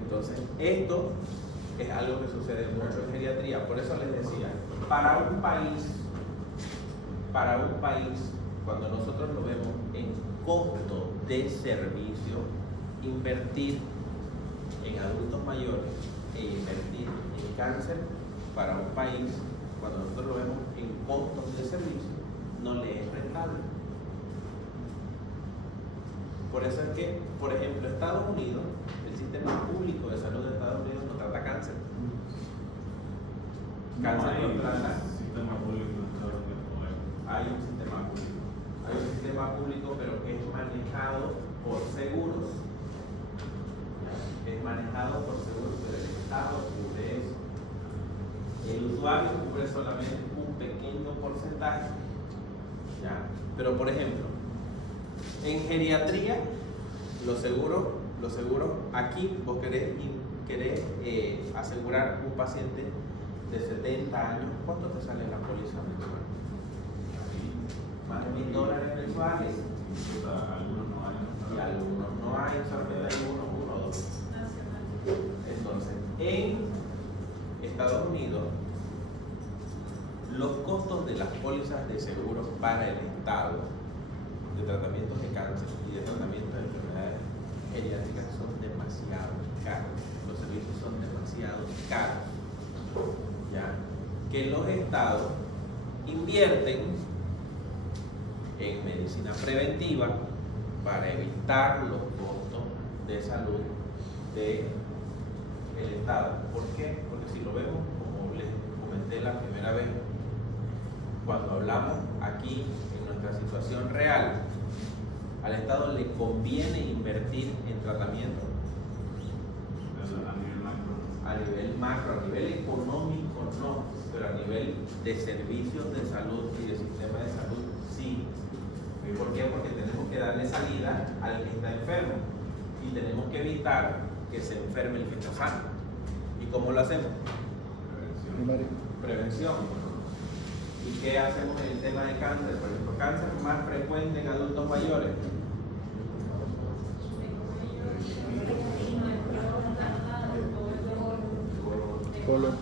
Entonces esto es algo que sucede mucho en geriatría. Por eso les decía, para un país, cuando nosotros lo vemos en costo de servicio, invertir en adultos mayores e invertir en cáncer para un país, cuando nosotros lo vemos en costos de servicio, no le es rentable. Por eso es que, por ejemplo, Estados Unidos, el sistema público de salud de Estados Unidos no trata cáncer. Cáncer no trata. Sistema público en Estados Unidos. Hay un sistema público. Hay un sistema público, pero que es manejado por seguros. Es manejado por seguros, pero el Estado cubre eso. El usuario cubre solamente un pequeño porcentaje. ¿Ya? Pero, por ejemplo, en geriatría, los seguros, aquí vos querés asegurar un paciente de 70 años, ¿cuánto te sale la póliza mensual? más de $1000 mensuales. Algunos no hay. Y algunos no hay, solamente hay uno o dos. Entonces, en Estados Unidos, los costos de las pólizas de seguro para el Estado de tratamientos de cáncer y de tratamientos de enfermedades geriátricas son demasiado caros. Los servicios son demasiado caros. ¿Ya? Que los estados invierten en medicina preventiva para evitar los costos de salud del Estado. ¿Por qué? Porque si lo vemos, como les comenté la primera vez, cuando hablamos aquí en nuestra situación real, al Estado le conviene invertir en tratamiento A nivel macro. a nivel económico no, pero a nivel de servicios de salud y de sistema de salud sí. ¿Por qué? Porque tenemos que darle salida al que está enfermo y tenemos que evitar que se enferme el que está sano. ¿Y cómo lo hacemos? Primario. Prevención. ¿Y qué hacemos en el tema de cáncer? Por ejemplo, cáncer más frecuente en adultos mayores. Colon.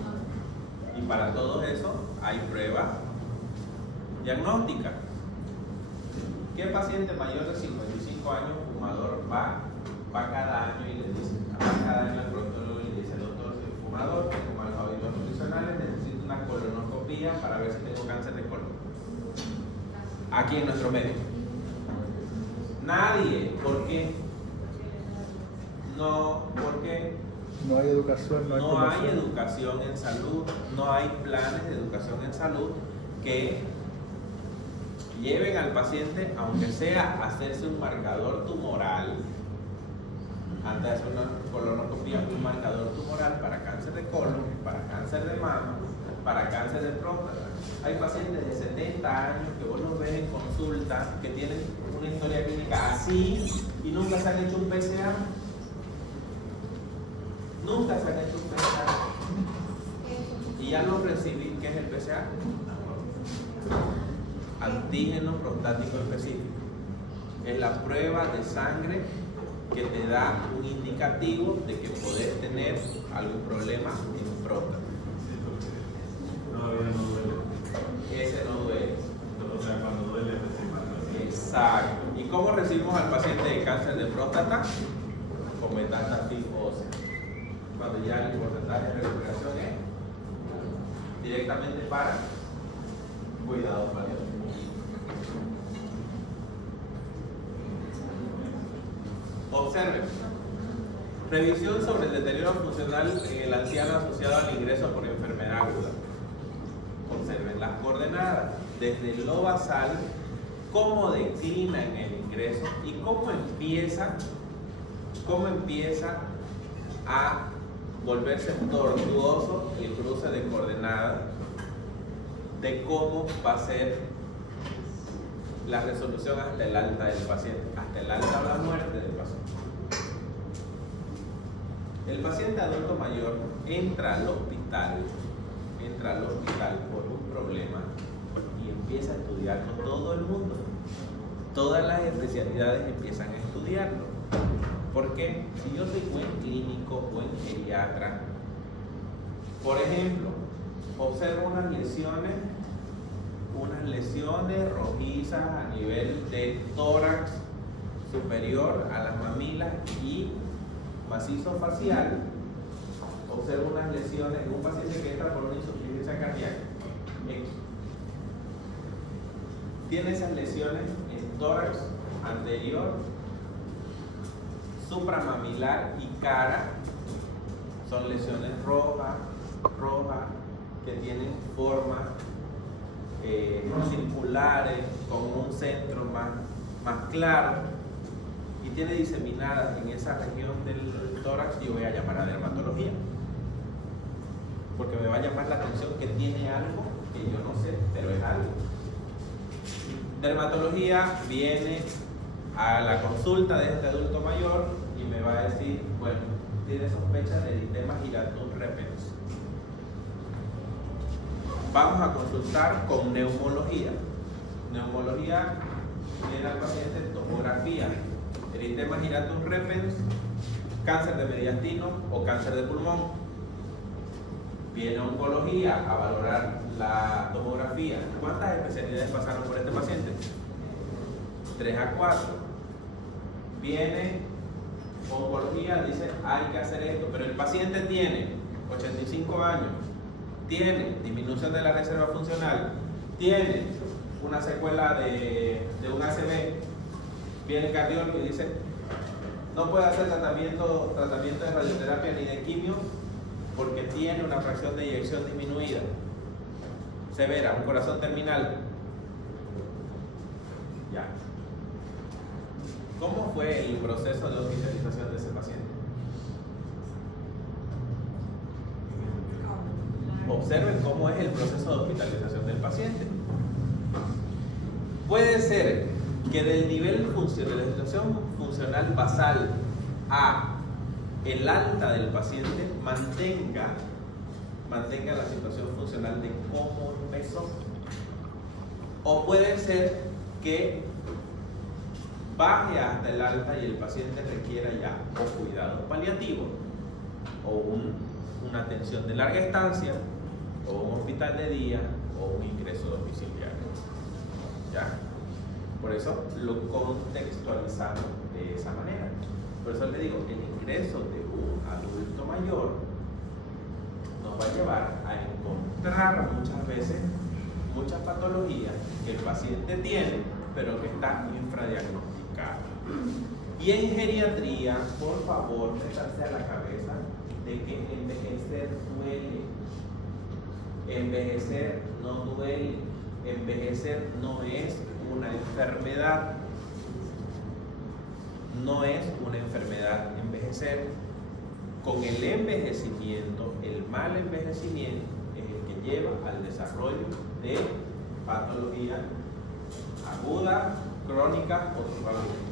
Y para todo eso hay pruebas diagnósticas. ¿Qué paciente mayor de 55 años fumador va cada año y le dice, va cada año al proctólogo y le dice, doctor, soy fumador, tengo malos hábitos nutricionales, necesito una colonoscopía para ver si tengo cáncer de colon? Aquí en nuestro medio. Nadie. ¿Por qué? No, ¿por qué? No hay educación, no hay No hay formación. educación en salud, no hay planes de educación en salud que lleven al paciente, aunque sea a hacerse un marcador tumoral, antes de hacer una colonoscopia, un marcador tumoral para cáncer de colon, para cáncer de mama, para cáncer de próstata. Hay pacientes de 70 años que vos los ves en consulta que tienen una historia clínica así y nunca se han hecho un PSA. Nunca se han hecho un PSA. Y ya lo recibí. ¿Qué es el PSA? Antígeno prostático específico. Es la prueba de sangre que te da un indicativo de que podés tener algún problema en próstata. Todavía no duele. Ese no duele. O sea, cuando duele, pues Exacto. ¿Y cómo recibimos al paciente de cáncer de próstata? Con metástasis ósea. Cuando ya el porcentaje de recuperación es directamente para cuidados paliativos. Observen. Revisión sobre el deterioro funcional en el anciano asociado al ingreso por enfermedad aguda. Observen las coordenadas desde lo basal, cómo declina en el ingreso y cómo empieza a volverse tortuoso el cruce de coordenadas de cómo va a ser la resolución hasta el alta del paciente, hasta el alta o la muerte del paciente. El paciente adulto mayor entra al hospital por un problema y empieza a estudiarlo todo el mundo. Todas las especialidades empiezan a estudiarlo. ¿Por qué? Si yo soy buen clínico, buen geriatra, por ejemplo, observo unas lesiones rojizas a nivel de tórax superior a las mamilas y macizo facial. Observo unas lesiones en un paciente que entra por una insuficiencia cardíaca. Tiene esas lesiones en tórax anterior, supramamilar y cara. Son lesiones rojas, que tienen formas circulares con un centro más claro y tiene diseminadas en esa región del tórax. Yo voy a llamar a dermatología porque me va a llamar la atención que tiene algo que yo no sé, pero es algo. Dermatología viene a la consulta de este adulto mayor y me va a decir, bueno, tiene sospecha de eritema giratum repens. Vamos a consultar con neumología. Neumología, viene al paciente tomografía, eritema giratum repens, cáncer de mediastino o cáncer de pulmón. Viene oncología a valorar la tomografía. ¿Cuántas especialidades pasaron por este paciente? 3 a 4. Viene oncología, dice hay que hacer esto, pero el paciente tiene 85 años, tiene disminución de la reserva funcional, tiene una secuela de un ACV. Viene el cardiólogo y dice no puede hacer tratamiento de radioterapia ni de quimio porque tiene una fracción de eyección disminuida severa, un corazón terminal. Ya. ¿Cómo fue el proceso de hospitalización de ese paciente? Observen cómo es el proceso de hospitalización del paciente. Puede ser que del nivel de la situación funcional basal a el alta del paciente mantenga la situación funcional de cómo empezó. O puede ser que baje hasta el alta y el paciente requiera ya o cuidado paliativo o una atención de larga estancia o un hospital de día o un ingreso domiciliario. ¿Ya? Por eso lo contextualizamos de esa manera. Por eso le digo, el ingreso de un adulto mayor nos va a llevar a encontrar muchas veces muchas patologías que el paciente tiene, pero que está infradiagnosticada. Y en geriatría, por favor, métanse a la cabeza de que envejecer duele. Envejecer no duele. Envejecer no es una enfermedad. No es una enfermedad envejecer. Con el envejecimiento, el mal envejecimiento es el que lleva al desarrollo de patología aguda, crónica o subacústica.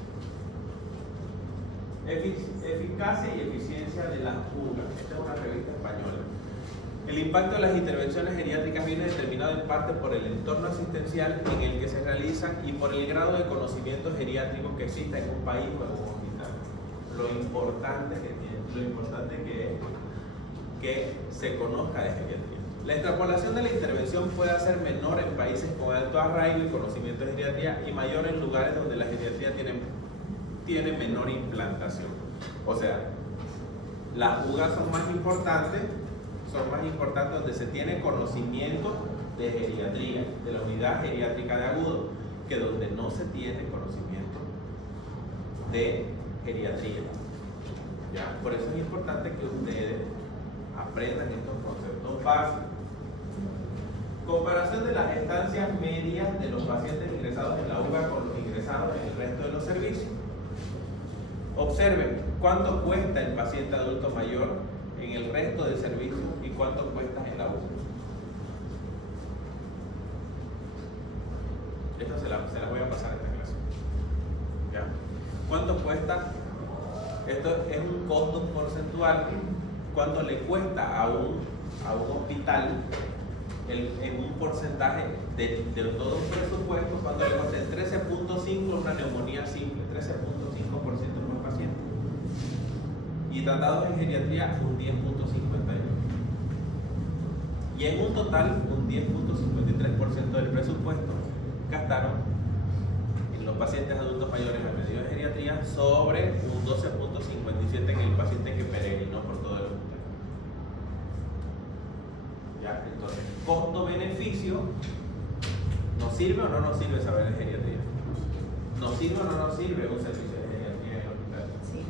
Eficacia y eficiencia de las UGA. Esta es una revista española. El impacto de las intervenciones geriátricas viene determinado en parte por el entorno asistencial en el que se realizan y por el grado de conocimiento geriátrico que exista en un país o en un hospital. Lo importante que es que se conozca de geriatría. La extrapolación de la intervención puede ser menor en países con alto arraigo y conocimiento de geriatría y mayor en lugares donde la geriatría tiene menor implantación. O sea, las UGAs son más importantes donde se tiene conocimiento de geriatría, de la unidad geriátrica de agudo, que donde no se tiene conocimiento de geriatría. ¿Ya? Por eso es importante que ustedes aprendan estos conceptos básicos. Comparación de las estancias medias de los pacientes ingresados en la UGA con los ingresados en el resto de los servicios. Observen cuánto cuesta el paciente adulto mayor en el resto del servicio y cuánto cuesta en la UGA. Esto se las voy a pasar en esta clase. ¿Ya? ¿Cuánto cuesta? Esto es un costo porcentual. ¿Cuánto le cuesta a un hospital en un porcentaje de todo un presupuesto? ¿Cuánto le cuesta? El 13.5 una neumonía simple, 13.5% por paciente. Y tratados en geriatría, un 10.51. Y en un total, un 10.53% del presupuesto gastaron en los pacientes adultos mayores a medidas de geriatría sobre un 12.57 en el paciente que peregrinó por todo el hospital. ¿Ya? Entonces, costo-beneficio, ¿nos sirve o no nos sirve saber de geriatría? ¿Nos sirve o no nos sirve un servicio de geriatría en el hospital? Sí.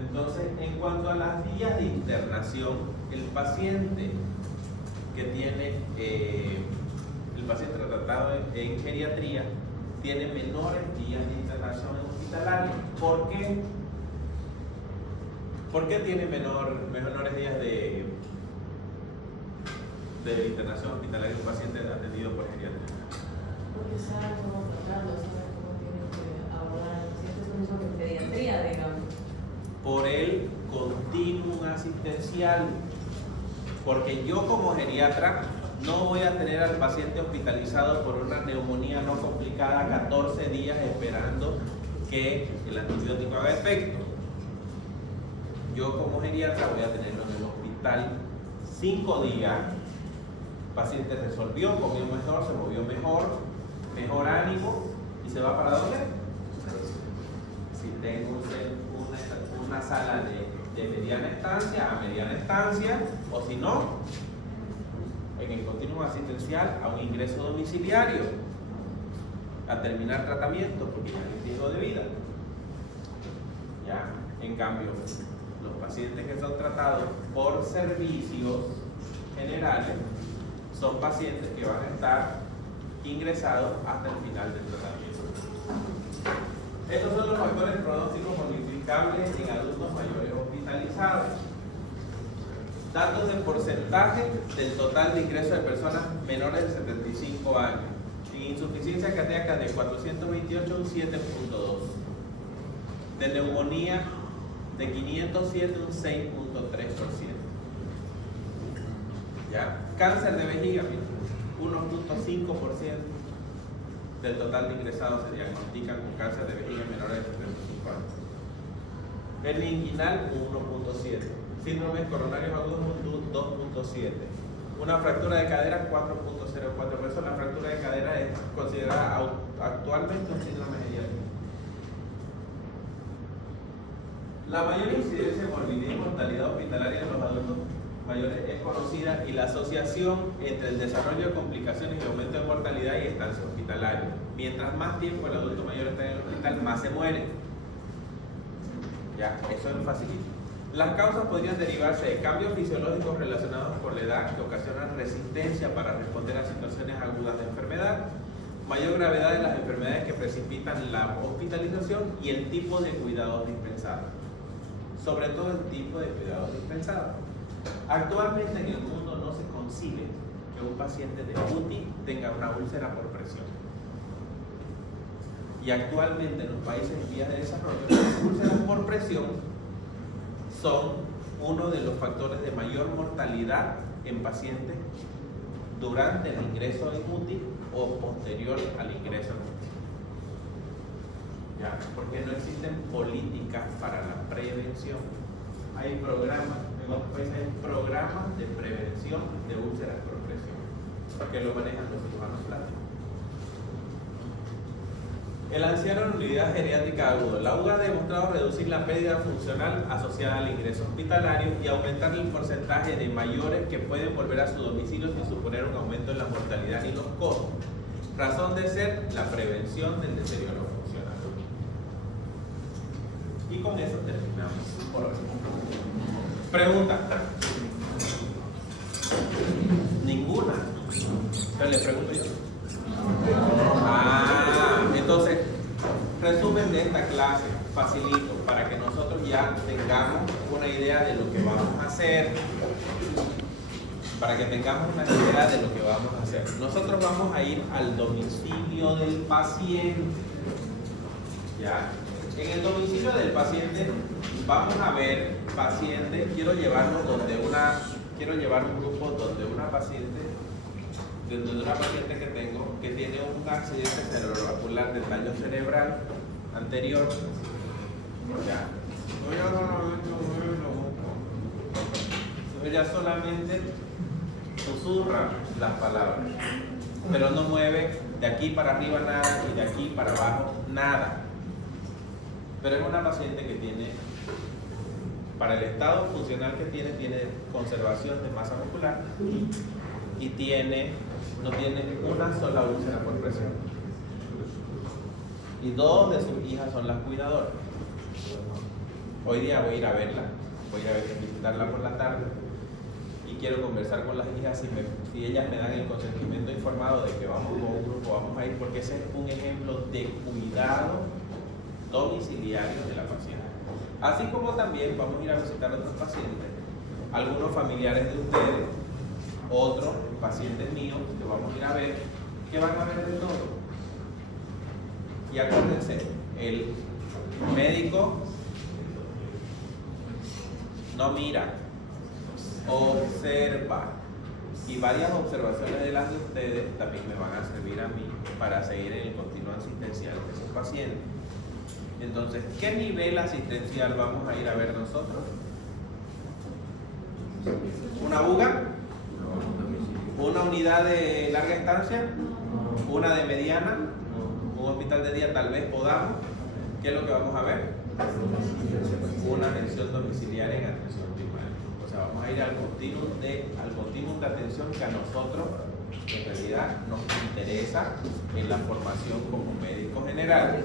Entonces, en cuanto a las días de internación, el paciente que tiene, el paciente tratado en geriatría tiene menores días de internación hospitalaria. ¿Por qué? ¿Por qué tiene menores días de internación hospitalaria un paciente atendido por geriatría? Porque saben cómo tratarlo, saben cómo tienen que abordar al paciente, es lo mismo que en pediatría, digamos. Por el continuum asistencial. Porque yo como geriatra No voy a tener al paciente hospitalizado por una neumonía no complicada 14 días esperando que el antibiótico haga efecto. Yo como geriatra voy a tenerlo en el hospital 5 días. El paciente resolvió, comió mejor, se movió mejor ánimo y se va para ¿dónde? Si tengo una sala de mediana estancia a mediana estancia, o si no, en el continuum asistencial a un ingreso domiciliario a terminar tratamiento porque ya hay riesgo de vida. Ya, en cambio, los pacientes que son tratados por servicios generales son pacientes que van a estar ingresados hasta el final del tratamiento. Estos son los factores pronósticos modificables en adultos mayores hospitalizados. Datos de porcentaje del total de ingresos de personas menores de 75 años. En insuficiencia cardíaca de 428, un 7.2. De neumonía de 507, un 6.3%. ¿Ya? Cáncer de vejiga, 1.5% del total de ingresados se diagnostican con cáncer de vejiga en menores de 75 años. Hernia inguinal, 1.7. Síndromes coronarios agudos, 2.7. Una fractura de cadera, 4.04. Por eso la fractura de cadera es considerada actualmente un síndrome geriátrico. La mayor incidencia de morbidez y mortalidad hospitalaria en los adultos mayores es conocida y la asociación entre el desarrollo de complicaciones y aumento de mortalidad y estancia hospitalaria. Mientras más tiempo el adulto mayor está en el hospital, más se muere. Ya, eso es facilito. Las causas podrían derivarse de cambios fisiológicos relacionados con la edad que ocasionan resistencia para responder a situaciones agudas de enfermedad, mayor gravedad de las enfermedades que precipitan la hospitalización y el tipo de cuidados dispensados. Sobre todo el tipo de cuidados dispensados. Actualmente en el mundo no se concibe que un paciente de UTI tenga una úlcera por presión. Y actualmente en los países en vías de desarrollo, las úlceras por presión son uno de los factores de mayor mortalidad en pacientes durante el ingreso en UTI o posterior al ingreso en UTI. ¿Ya? Porque no existen políticas para la prevención. Hay programas, en otros países hay programas de prevención de úlceras por presión, que lo manejan los cirujanos plásticos. El anciano en unidad geriátrica aguda. La UGA ha demostrado reducir la pérdida funcional asociada al ingreso hospitalario y aumentar el porcentaje de mayores que pueden volver a su domicilio sin suponer un aumento en la mortalidad y los costos. Razón de ser, la prevención del deterioro funcional. Y con eso terminamos por hoy. Pregunta. Ninguna. Pero le pregunto yo. Entonces, resumen de esta clase, facilito, para que nosotros ya tengamos una idea de lo que vamos a hacer. Para que tengamos una idea de lo que vamos a hacer. Nosotros vamos a ir al domicilio del paciente. ¿Ya? En el domicilio del paciente vamos a ver pacientes, quiero llevar un grupo donde una paciente que tengo que tiene un accidente cerebrovascular de daño cerebral anterior. Ya. Ella solamente susurra las palabras, pero no mueve de aquí para arriba nada y de aquí para abajo nada. Pero es una paciente que tiene, para el estado funcional que tiene conservación de masa muscular y no tiene una sola úlcera por presión. Y dos de sus hijas son las cuidadoras. Hoy día voy a ir a verla, voy a visitarla por la tarde y quiero conversar con las hijas si ellas me dan el consentimiento informado de que vamos con un grupo, vamos a ir, porque ese es un ejemplo de cuidado domiciliario de la paciente. Así como también vamos a ir a visitar a otros pacientes, algunos familiares de ustedes, otros pacientes míos que vamos a ir a ver, que van a ver de todo. Y acuérdense, el médico no mira, observa. Y varias observaciones de las de ustedes también me van a servir a mí para seguir en el continuo asistencial de esos pacientes. Entonces, ¿qué nivel asistencial vamos a ir a ver nosotros? ¿Una UGA? ¿Una unidad de larga estancia? ¿Una de mediana? ¿Un hospital de día tal vez podamos? ¿Qué es lo que vamos a ver? Una atención domiciliaria en atención primaria. O sea, vamos a ir al continuum de atención que a nosotros en realidad nos interesa en la formación como médico general,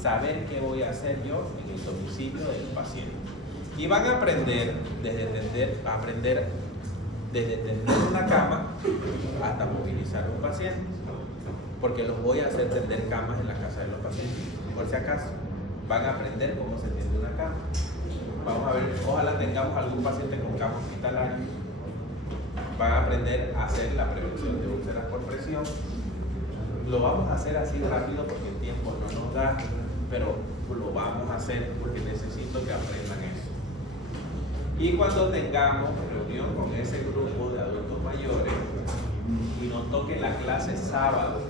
saber qué voy a hacer yo en el domicilio del paciente. Y van a aprender desde tender una cama hasta movilizar a un paciente, porque los voy a hacer tender camas en la casa de los pacientes. Por si acaso, van a aprender cómo se tiende una cama. Vamos a ver, ojalá tengamos algún paciente con cama hospitalaria. Van a aprender a hacer la prevención de úlceras por presión. Lo vamos a hacer así rápido porque el tiempo no nos da, pero lo vamos a hacer porque necesito que aprendan eso. Y cuando tengamos reunión con ese grupo de adultos mayores y nos toque la clase sábado,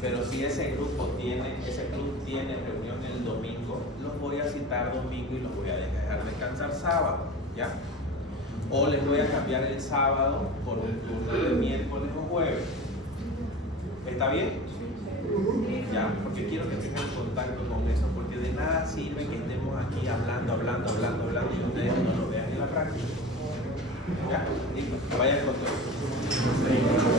pero si ese club tiene reunión el domingo, los voy a citar domingo y los voy a dejar descansar sábado, ¿ya? O les voy a cambiar el sábado por un turno de miércoles o jueves. ¿Está bien? Ya, porque quiero que tengan contacto con eso, porque de nada sirve que estemos aquí hablando y ustedes no lo vean en la práctica. ¿Ya? Listo, vayan con todo.